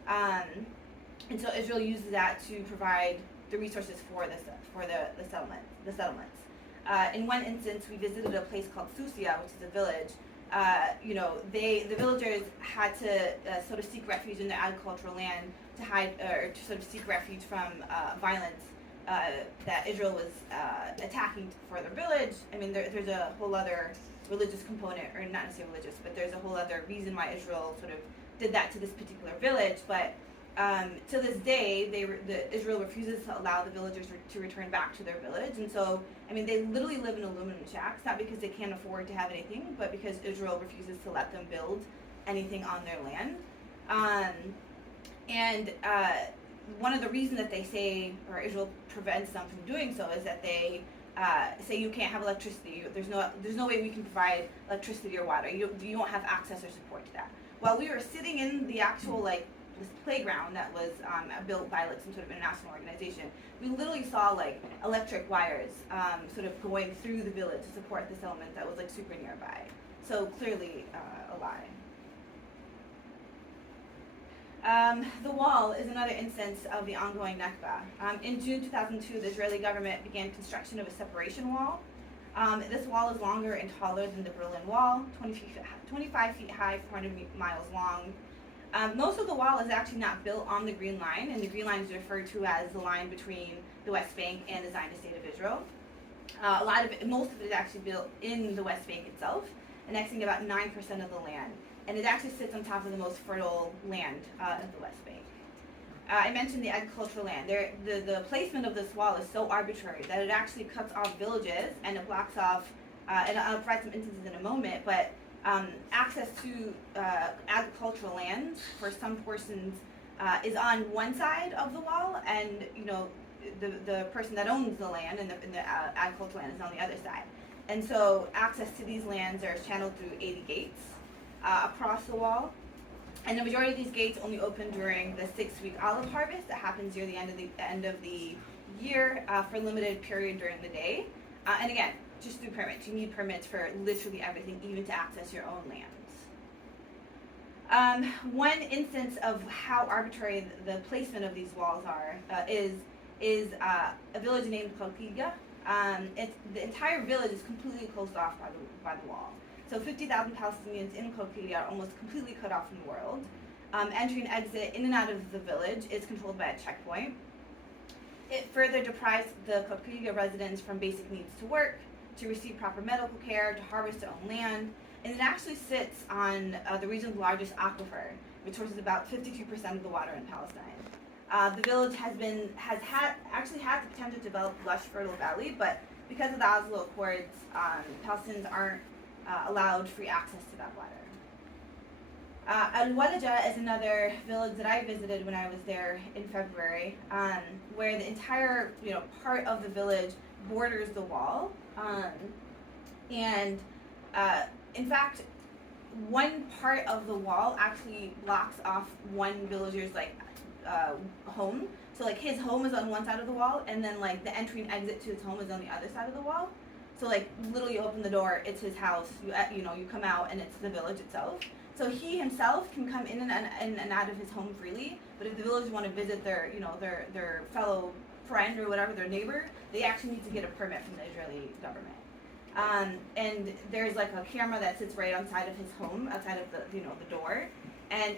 And so Israel uses that to provide the resources for the settlements. In one instance, we visited a place called Susia, which is a village. The villagers had to sort of seek refuge in their agricultural land to hide or to sort of seek refuge from violence that Israel was attacking for their village. I mean, there's a whole other religious component, or not necessarily religious, but there's a whole other reason why Israel sort of did that to this particular village. But to this day, Israel refuses to allow the villagers to return back to their village, and so I mean they literally live in aluminum shacks, not because they can't afford to have anything, but because Israel refuses to let them build anything on their land. One of the reasons that they say, or Israel prevents them from doing so, is that they say you can't have electricity. There's no way we can provide electricity or water. You won't have access or support to that. While we were sitting in the actual this playground that was built by some sort of international organization, we literally saw electric wires sort of going through the village to support the settlement that was super nearby. So clearly a lie. The wall is another instance of the ongoing Nakba. In June 2002, the Israeli government began construction of a separation wall. This wall is longer and taller than the Berlin Wall, 25 feet high, 400 miles long. Most of the wall is actually not built on the Green Line, and the Green Line is referred to as the line between the West Bank and the Zionist state of Israel. Most of it is actually built in the West Bank itself, annexing about 9% of the land, and it actually sits on top of the most fertile land of the West Bank. I mentioned the agricultural land. The placement of this wall is so arbitrary that it actually cuts off villages, and it blocks off, and I'll provide some instances in a moment, but access to agricultural land for some portions is on one side of the wall, and the person that owns the land and the agricultural land is on the other side. And so access to these lands are channeled through 80 gates across the wall. And the majority of these gates only open during the 6-week olive harvest that happens near the end of the year for a limited period during the day. And again, just through permits. You need permits for literally everything, even to access your own lands. One instance of how arbitrary the placement of these walls are is a village named Qalqiya. The entire village is completely closed off by the wall. So 50,000 Palestinians in Qalqiya are almost completely cut off from the world. Entry and exit in and out of the village is controlled by a checkpoint. It further deprives the Qalqiya residents from basic needs to work, to receive proper medical care, to harvest their own land, and it actually sits on the region's largest aquifer, which sources about 52% of the water in Palestine. The village has had the potential to develop lush, fertile valley, but because of the Oslo Accords, Palestinians aren't allowed free access to that water. Al-Walaja is another village that I visited when I was there in February, where the entire part of the village borders the wall, and in fact, one part of the wall actually blocks off one villager's home. So his home is on one side of the wall, and then the entry and exit to his home is on the other side of the wall. So literally you open the door, it's his house. You come out and it's the village itself. So he himself can come in and out of his home freely. But if the villagers want to visit their fellow friend or whatever, their neighbor, they actually need to get a permit from the Israeli government. And there's a camera that sits right outside of his home, outside of the door. And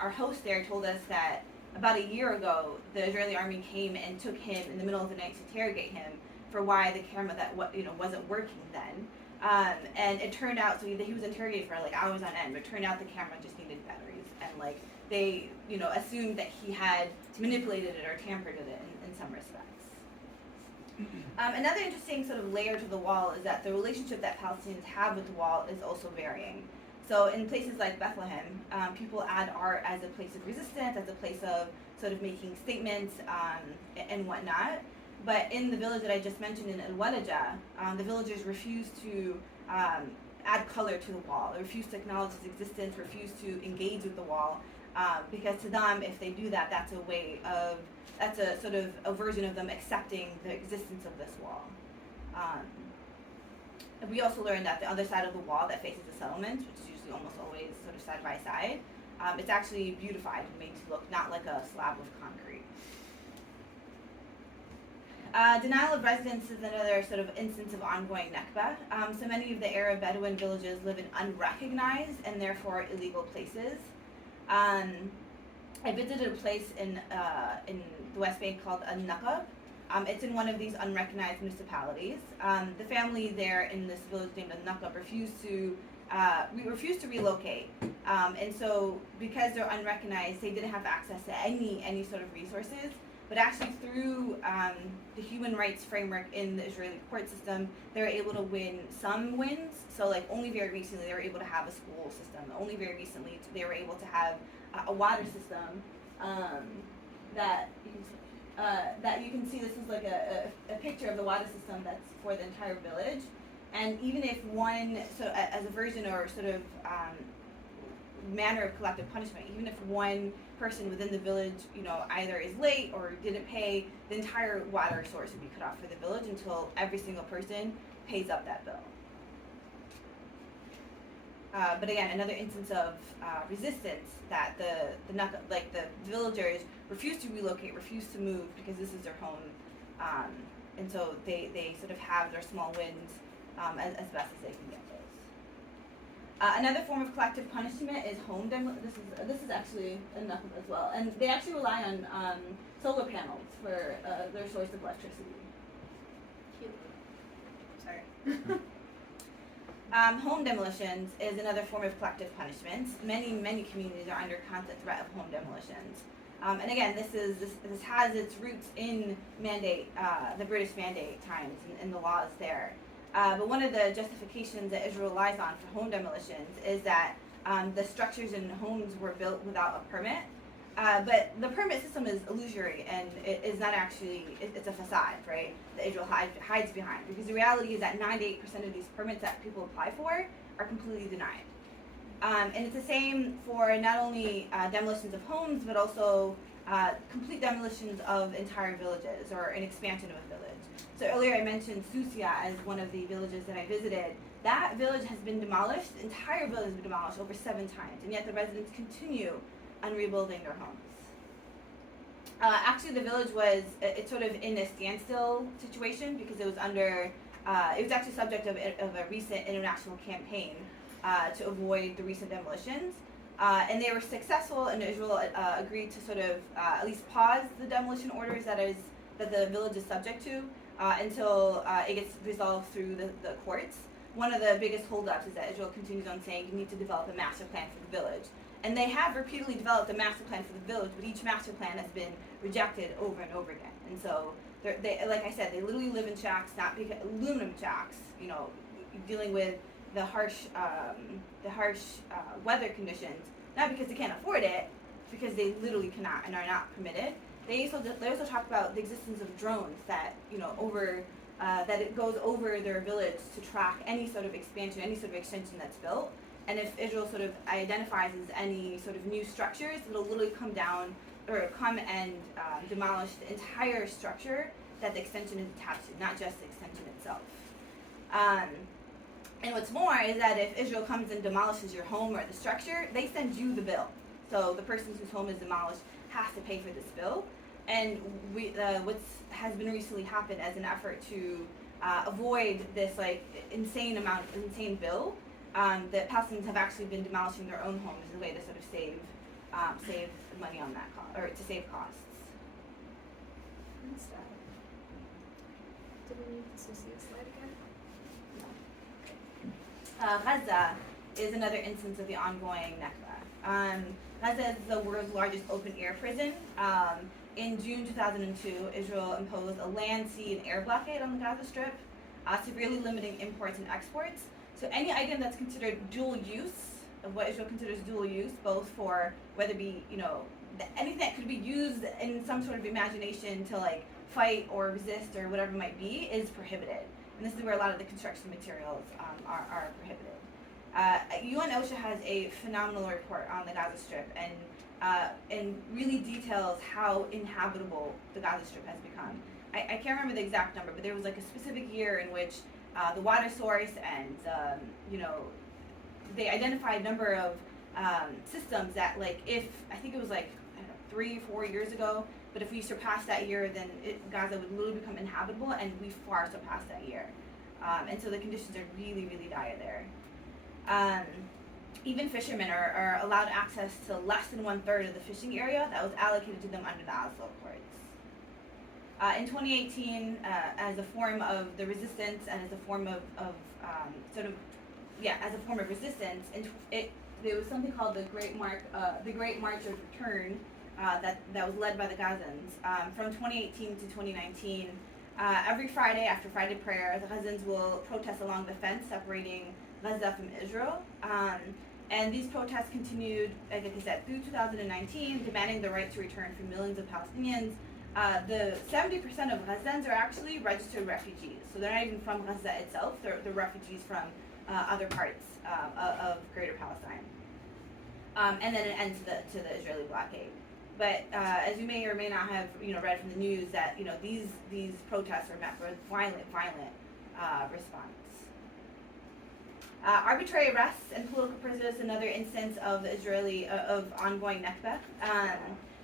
our host there told us that about a year ago, the Israeli army came and took him in the middle of the night to interrogate him for why the camera wasn't working then. And it turned out, so he was interrogated for hours on end, but it turned out the camera just needed batteries, and they assumed that he had manipulated it or tampered with it in some respects. Another interesting sort of layer to the wall is that the relationship that Palestinians have with the wall is also varying. So in places like Bethlehem, people add art as a place of resistance, as a place of sort of making statements and whatnot. But in the village that I just mentioned in Al-Walaja, the villagers refuse to add color to the wall. They refuse to acknowledge its existence, refuse to engage with the wall, because to them, if they do that, that's a sort of a version of them accepting the existence of this wall. And we also learned that the other side of the wall that faces the settlements, which is usually almost always sort of side by side, it's actually beautified and made to look not like a slab of concrete. Denial of residence is another sort of instance of ongoing Nakba. So many of the Arab Bedouin villages live in unrecognized and therefore illegal places. I visited a place in the West Bank called An-Naqab. It's in one of these unrecognized municipalities. The family there in this village named An-Naqab refused to relocate. And so because they're unrecognized, they didn't have access to any sort of resources. But actually through the human rights framework in the Israeli court system, they were able to win some wins. So only very recently they were able to have a school system. Only very recently they were able to have a water system that you can see. This is a picture of the water system that's for the entire village. And even if one, so as a version or sort of manner of collective punishment, even if one person within the village, either is late or didn't pay, the entire water source would be cut off for the village until every single person pays up that bill. But again, another instance of resistance that the villagers refuse to relocate, refuse to move because this is their home, and so they sort of have their small wins as best as they can get those. Another form of collective punishment is home demolition. This is actually enough of as well, and they actually rely on solar panels for their source of electricity. Cute. Sorry. Home demolitions is another form of collective punishment. Many communities are under constant threat of home demolitions. And again, this has its roots in mandate, the British mandate times and the laws there. But one of the justifications that Israel relies on for home demolitions is that the structures and homes were built without a permit. But the permit system is illusory, and it is not actually, it's a facade, right, that Israel hides behind. Because the reality is that 98% of these permits that people apply for are completely denied. And it's the same for not only demolitions of homes, but also complete demolitions of entire villages or an expansion of a village. So earlier I mentioned Susia as one of the villages that I visited. That village has been demolished, the entire village has been demolished over 7 times, and yet the residents continue on rebuilding their homes. Actually, the village was it's sort of in a standstill situation because it was under, it was actually subject of a recent international campaign to avoid the recent demolitions. And they were successful, and Israel agreed to sort of at least pause the demolition orders that the village is subject to until it gets resolved through the courts. One of the biggest holdups is that Israel continues on saying you need to develop a master plan for the village. And they have repeatedly developed a master plan for the village, but each master plan has been rejected over and over again. And so, they like I said, they literally live in shacks, not because aluminum shacks, you know, dealing with the harsh weather conditions, not because they can't afford it, because they literally cannot and are not permitted. They also talk about the existence of drones that, you know, that it goes over their village to track any sort of expansion, any sort of extension that's built. And if Israel sort of identifies as any sort of new structures, it'll literally come down or come and demolish the entire structure that the extension is attached to, not just the extension itself. And what's more is that if Israel comes and demolishes your home or the structure, they send you the bill. So the person whose home is demolished has to pay for this bill. And what has been recently happened as an effort to avoid this like insane bill, that Palestinians have actually been demolishing their own homes as a way to sort of save money on that cost, or to save costs. Did we need to see a slide again? Gaza is another instance of the ongoing Nakba. Gaza is the world's largest open-air prison. In June 2002, Israel imposed a land, sea, and air blockade on the Gaza Strip, severely limiting imports and exports. So any item that's considered dual use, of what Israel considers dual use, both for whether it be, you know, anything that could be used in some sort of imagination to like fight or resist or whatever it might be, is prohibited. And this is where a lot of the construction materials are prohibited. UN OSHA has a phenomenal report on the Gaza Strip and really details how inhabitable the Gaza Strip has become. I can't remember the exact number, but there was like a specific year in which the water source and you know, they identified a number of systems that, like, if I think it was like, I don't know, 3-4 years ago, but if we surpassed that year, then Gaza would literally become inhabitable, and we far surpassed that year. And so the conditions are really, really dire there. Even fishermen are allowed access to less than 1/3 of the fishing area that was allocated to them under the Oslo Accords. In 2018, as a form of the resistance and as a form of as a form of resistance, there was something called the Great March of Return that was led by the Gazans. From 2018 to 2019, every Friday after Friday prayer, the Gazans will protest along the fence separating Gaza from Israel. And these protests continued, like I said, through 2019, demanding the right to return for millions of Palestinians. The 70% of Gazans are actually registered refugees, so they're not even from Gaza itself. They're refugees from other parts of Greater Palestine. And then it ends to the Israeli blockade. But as you may or may not have read from the news, that these protests are met with violent response. Arbitrary arrests and political prisoners, another instance of Israeli of ongoing Nakba.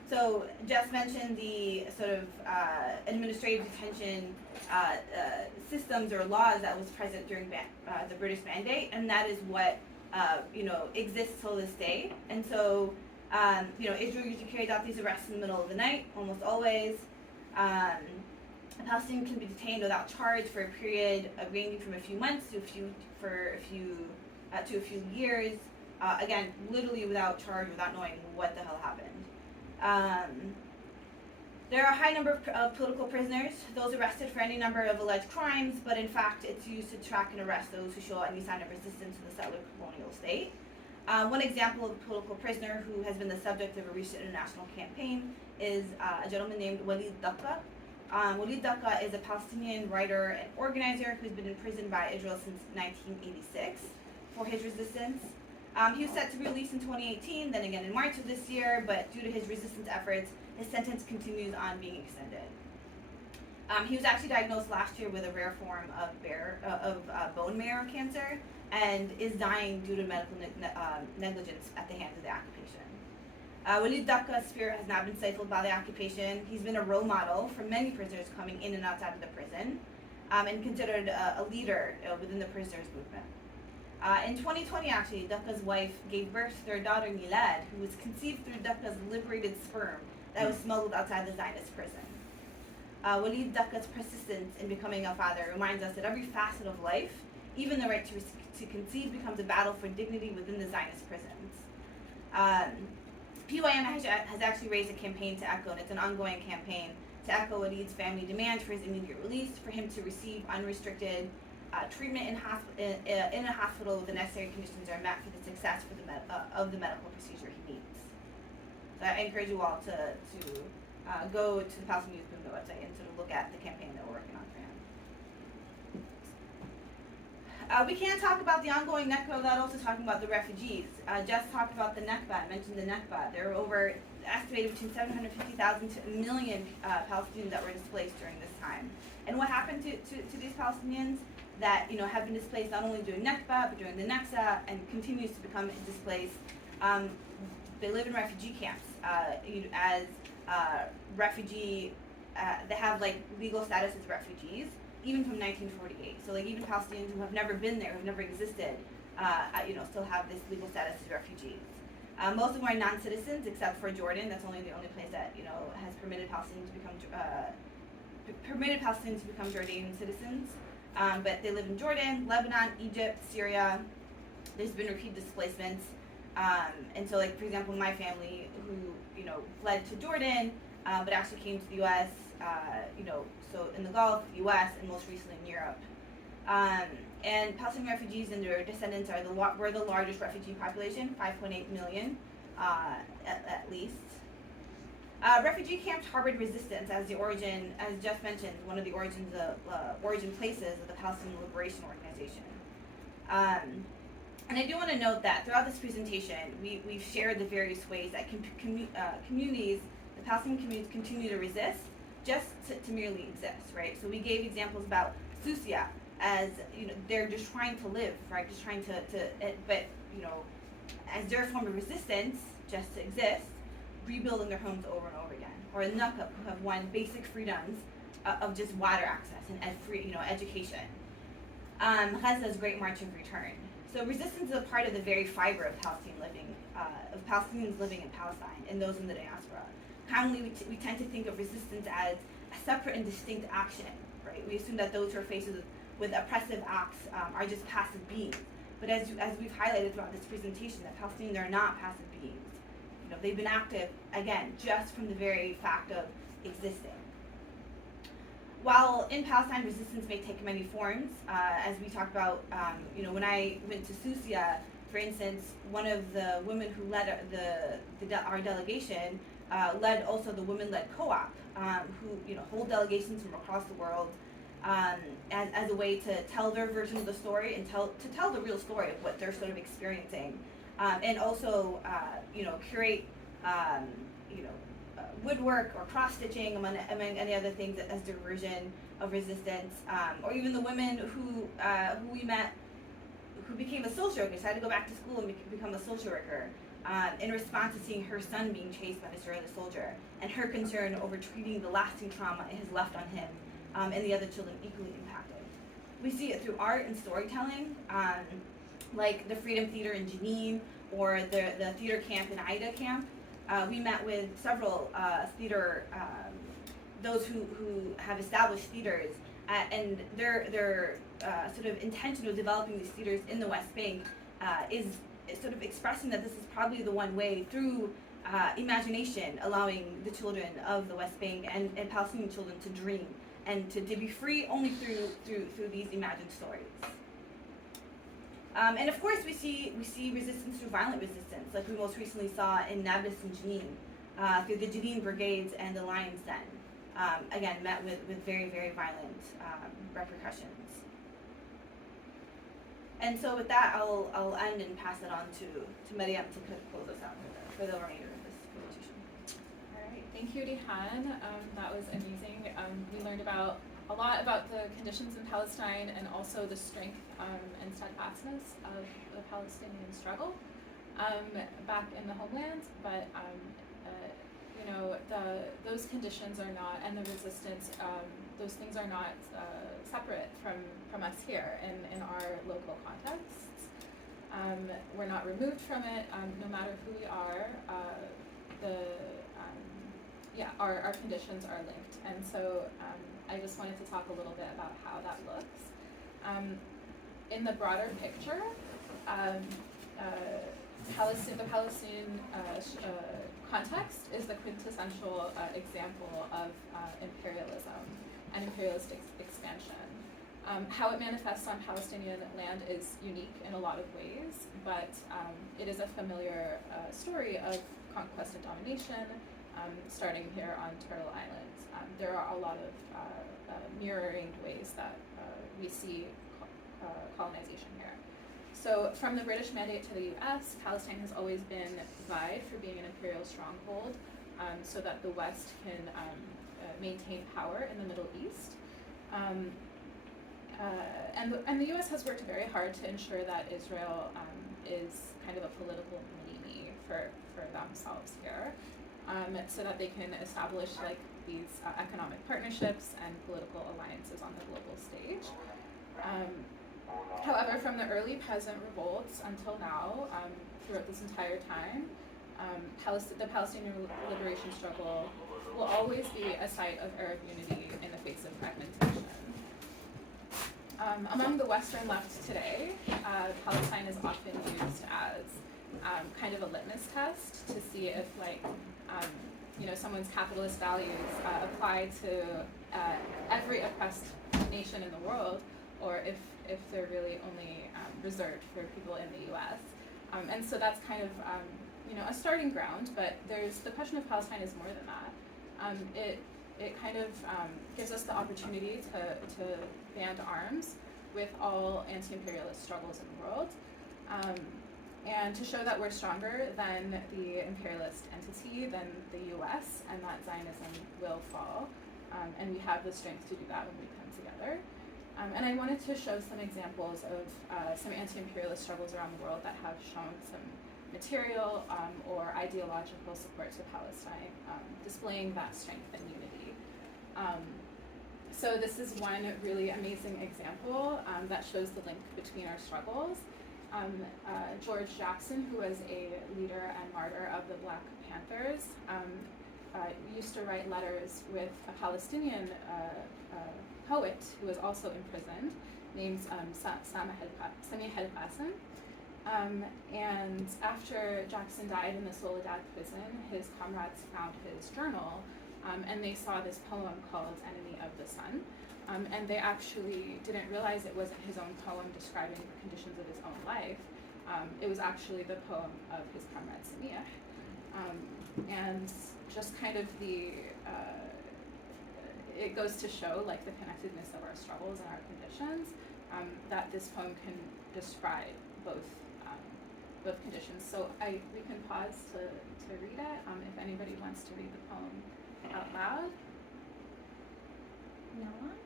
So Jess mentioned the sort of administrative detention systems or laws that was present during the British Mandate, and that is what exists till this day. And so Israel usually carries out these arrests in the middle of the night, almost always. A Palestinian can be detained without charge for a period ranging from a few months to a few years. Again, literally without charge, without knowing what the hell happened. There are a high number of political prisoners, those arrested for any number of alleged crimes, but in fact it's used to track and arrest those who show any sign of resistance to the settler colonial state. One example of a political prisoner who has been the subject of a recent international campaign is a gentleman named Walid Daqqa. Walid Daqqa is a Palestinian writer and organizer who's been imprisoned by Israel since 1986 for his resistance. He was set to be released in 2018, then again in March of this year, but due to his resistance efforts, his sentence continues on being extended. He was actually diagnosed last year with a rare form of bone marrow cancer and is dying due to medical negligence at the hands of the occupation. Walid Daqqa's spirit has not been stifled by the occupation. He's been a role model for many prisoners coming in and outside of the prison, and considered a leader within the prisoners movement. In 2020, actually, Daqqa's wife gave birth to their daughter Milad, who was conceived through Daqqa's liberated sperm that was smuggled outside the Zionist prison. Walid Daqqa's persistence in becoming a father reminds us that every facet of life, even the right to conceive, becomes a battle for dignity within the Zionist prisons. PYM has actually raised a campaign to echo, and it's an ongoing campaign, to echo Walid's family demand for his immediate release, for him to receive unrestricted treatment in a hospital with the necessary conditions are met for the success of the medical procedure he needs. So I encourage you all to go to the Palestinian Youth Movement website and sort of look at the campaign that we're working on for him. We can't talk about the ongoing Nakba without also talking about the refugees. Jess talked about the Nakba, I mentioned the Nakba. There are over estimated between 750,000 to 1 million Palestinians that were displaced during this time. And what happened to these Palestinians that have been displaced not only during Nakba but during the Naksa and continues to become displaced? They live in refugee camps as refugee. They have legal status as refugees, even from 1948. So even Palestinians who have never been there, who've never existed, still have this legal status as refugees. Most of them are non-citizens, except for Jordan. That's the only place that has permitted Palestinians to become Jordanian citizens. But they live in Jordan, Lebanon, Egypt, Syria. There's been repeated displacements. And so, for example, my family, who fled to Jordan, but actually came to the U.S. So in the Gulf, the U.S., and most recently in Europe. And Palestinian refugees and their descendants were the largest refugee population, 5.8 million at least. Refugee camps harbored resistance as the origin, as Jeff mentioned, one of the origin places of the Palestinian Liberation Organization. And I do want to note that throughout this presentation, we've shared the various ways that communities, the Palestinian communities, continue to resist just to merely exist, right? So we gave examples about Susia as, they're just trying to live, right? Just trying but as their form of resistance, just to exist, rebuilding their homes over and over again. Or Nakab, who have won basic freedoms of just water access and free, education. Gaza's Great March of Return. So resistance is a part of the very fiber of Palestinians living in Palestine and those in the diaspora. Commonly, we tend to think of resistance as a separate and distinct action, right? We assume that those who are faced with oppressive acts are just passive beings. But as we've highlighted throughout this presentation, that Palestinians are not passive beings. They've been active, again, just from the very fact of existing. While in Palestine, resistance may take many forms, as we talked about, when I went to Susia, for instance, one of the women who led our delegation led also the women-led co-op, who hold delegations from across the world as a way to tell their version of the story and to tell the real story of what they're sort of experiencing, and also curate woodwork or cross-stitching among any other things as their version of resistance, or even the women who we met who became a social worker, decided to go back to school and become a social worker in response to seeing her son being chased by an Israeli soldier and her concern over treating the lasting trauma it has left on him and the other children equally impacted. We see it through art and storytelling, like the Freedom Theater in Jenin or the theater camp in Aida camp. We met with several theater, those who have established theaters, and their sort of intention of developing these theaters in the West Bank is sort of expressing that this is probably the one way through imagination, allowing the children of the West Bank and Palestinian children to dream and to be free only through these imagined stories. And of course, we see resistance through violent resistance, like we most recently saw in Nablus and Jenin, through the Jenin Brigades and the Lion's Den. Again, met with very, very violent repercussions. And so with that, I'll end and pass it on to Mariam to close us out for the remainder of this presentation. All right, thank you, Rihan. That was amazing. We learned a lot about the conditions in Palestine and also the strength and steadfastness of the Palestinian struggle back in the homeland. But those conditions are not, and the resistance, those things are not separate from us here in our local contexts. We're not removed from it, no matter who we are. Our conditions are linked, and so I just wanted to talk a little bit about how that looks. In the broader picture, the Palestinian context is the quintessential example of imperialism and imperialist expansion. How it manifests on Palestinian land is unique in a lot of ways, but it is a familiar story of conquest and domination, starting here on Turtle Island. There are a lot of mirroring ways that we see colonization here. So from the British Mandate to the US, Palestine has always been vied for being an imperial stronghold, so that the West can maintain power in the Middle East. And the US has worked very hard to ensure that Israel is kind of a political mini for themselves here, so that they can establish like these economic partnerships and political alliances on the global stage. However, from the early peasant revolts until now, throughout this entire time, the Palestinian liberation struggle will always be a site of Arab unity in the face of fragmentation. Among the Western left today, Palestine is often used as kind of a litmus test to see if, someone's capitalist values apply to every oppressed nation in the world, or if they're really only reserved for people in the U.S. And so that's kind of a starting ground, but the question of Palestine is more than that. It kind of gives us the opportunity to band arms with all anti-imperialist struggles in the world, and to show that we're stronger than the imperialist entity, than the U.S., and that Zionism will fall, and we have the strength to do that when we come together. And I wanted to show some examples of some anti-imperialist struggles around the world that have shown some material or ideological support to Palestine, displaying that strength and unity. So this is one really amazing example that shows the link between our struggles. George Jackson, who was a leader and martyr of the Black Panthers, used to write letters with a Palestinian poet who was also imprisoned, named Sami Qasim. And after Jackson died in the Soledad prison, his comrades found his journal, and they saw this poem called Enemy of the Sun. And they actually didn't realize it wasn't his own poem describing the conditions of his own life. It was actually the poem of his comrade Samih. And just kind of it goes to show like the connectedness of our struggles and our conditions, that this poem can describe both conditions. So we can pause to read it if anybody wants to read the poem out loud. No one?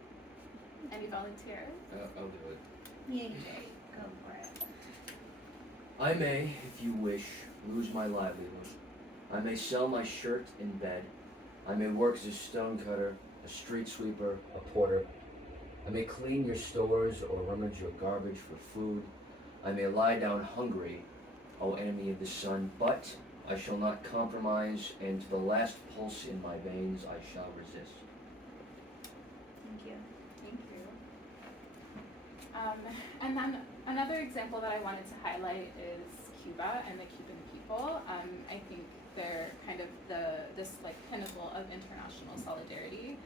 Any volunteers? I'll do it. Yeah, you do. Go for it. I may, if you wish, lose my livelihood. I may sell my shirt in bed. I may work as a stonecutter, a street sweeper, a porter. I may clean your stores or rummage your garbage for food. I may lie down hungry, O enemy of the sun, but I shall not compromise, and to the last pulse in my veins I shall resist. Thank you. Thank you. And then another example that I wanted to highlight is Cuba and the Cuban people. I think they're kind of this like pinnacle of international solidarity.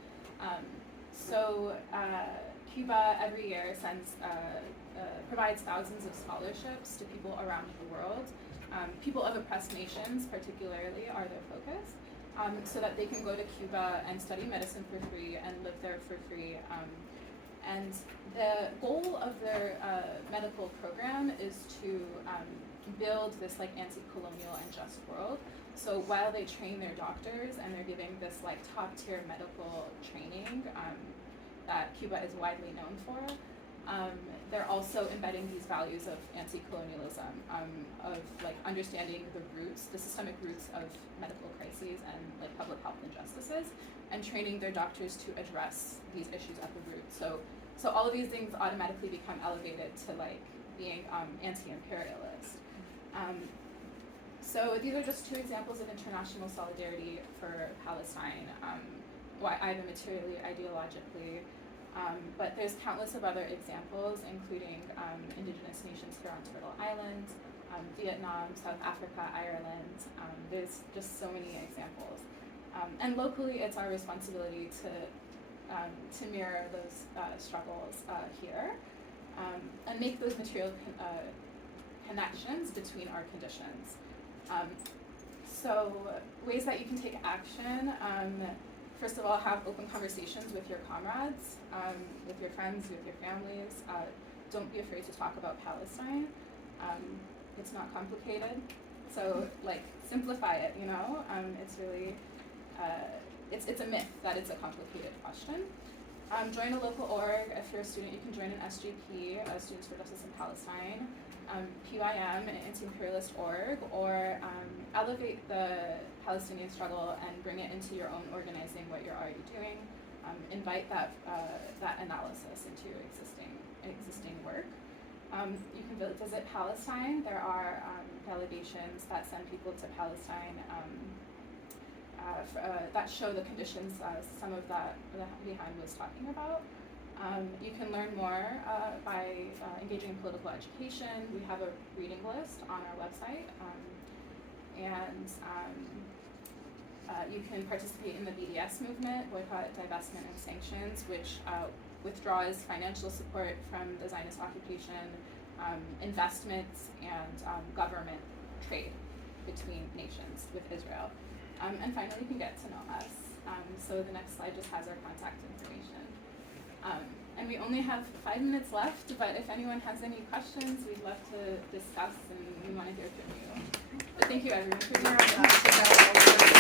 Cuba every year provides thousands of scholarships to people around the world. People of oppressed nations particularly are their focus, so that they can go to Cuba and study medicine for free and live there for free. And the goal of their medical program is to build this like anti-colonial and just world. So while they train their doctors and they're giving this like top tier medical training that Cuba is widely known for, they're also embedding these values of anti-colonialism, of like understanding the systemic roots of medical crises and like public health injustices, and training their doctors to address these issues at the root. So all of these things automatically become elevated to like being anti-imperialist. So these are just two examples of international solidarity for Palestine, either materially, ideologically, but there's countless of other examples, including indigenous nations here on Turtle Island, Vietnam, South Africa, Ireland. There's just so many examples. And locally, it's our responsibility to mirror those struggles here and make those material connections between our conditions. So ways that you can take action, first of all, have open conversations with your comrades, with your friends, with your families. Don't be afraid to talk about Palestine. It's not complicated, so like simplify it, you know? It's really, it's a myth that it's a complicated question. Join a local org. If you're a student, you can join an SGP, Students for Justice in Palestine, PYM, an anti-imperialist org, or elevate the Palestinian struggle and bring it into your own organizing, what you're already doing. Invite that analysis into your existing work. You can visit Palestine. There are delegations that send people to Palestine that show the conditions some of that Behind was talking about. You can learn more by engaging in political education. We have a reading list on our website, and you can participate in the BDS movement, boycott, divestment, and sanctions, which withdraws financial support from the Zionist occupation, investments, and government trade between nations with Israel. And finally, you can get to know us. So the next slide just has our contact information. And we only have 5 minutes left, but if anyone has any questions, we'd love to discuss, and we want to hear from you. But thank you everyone for being here.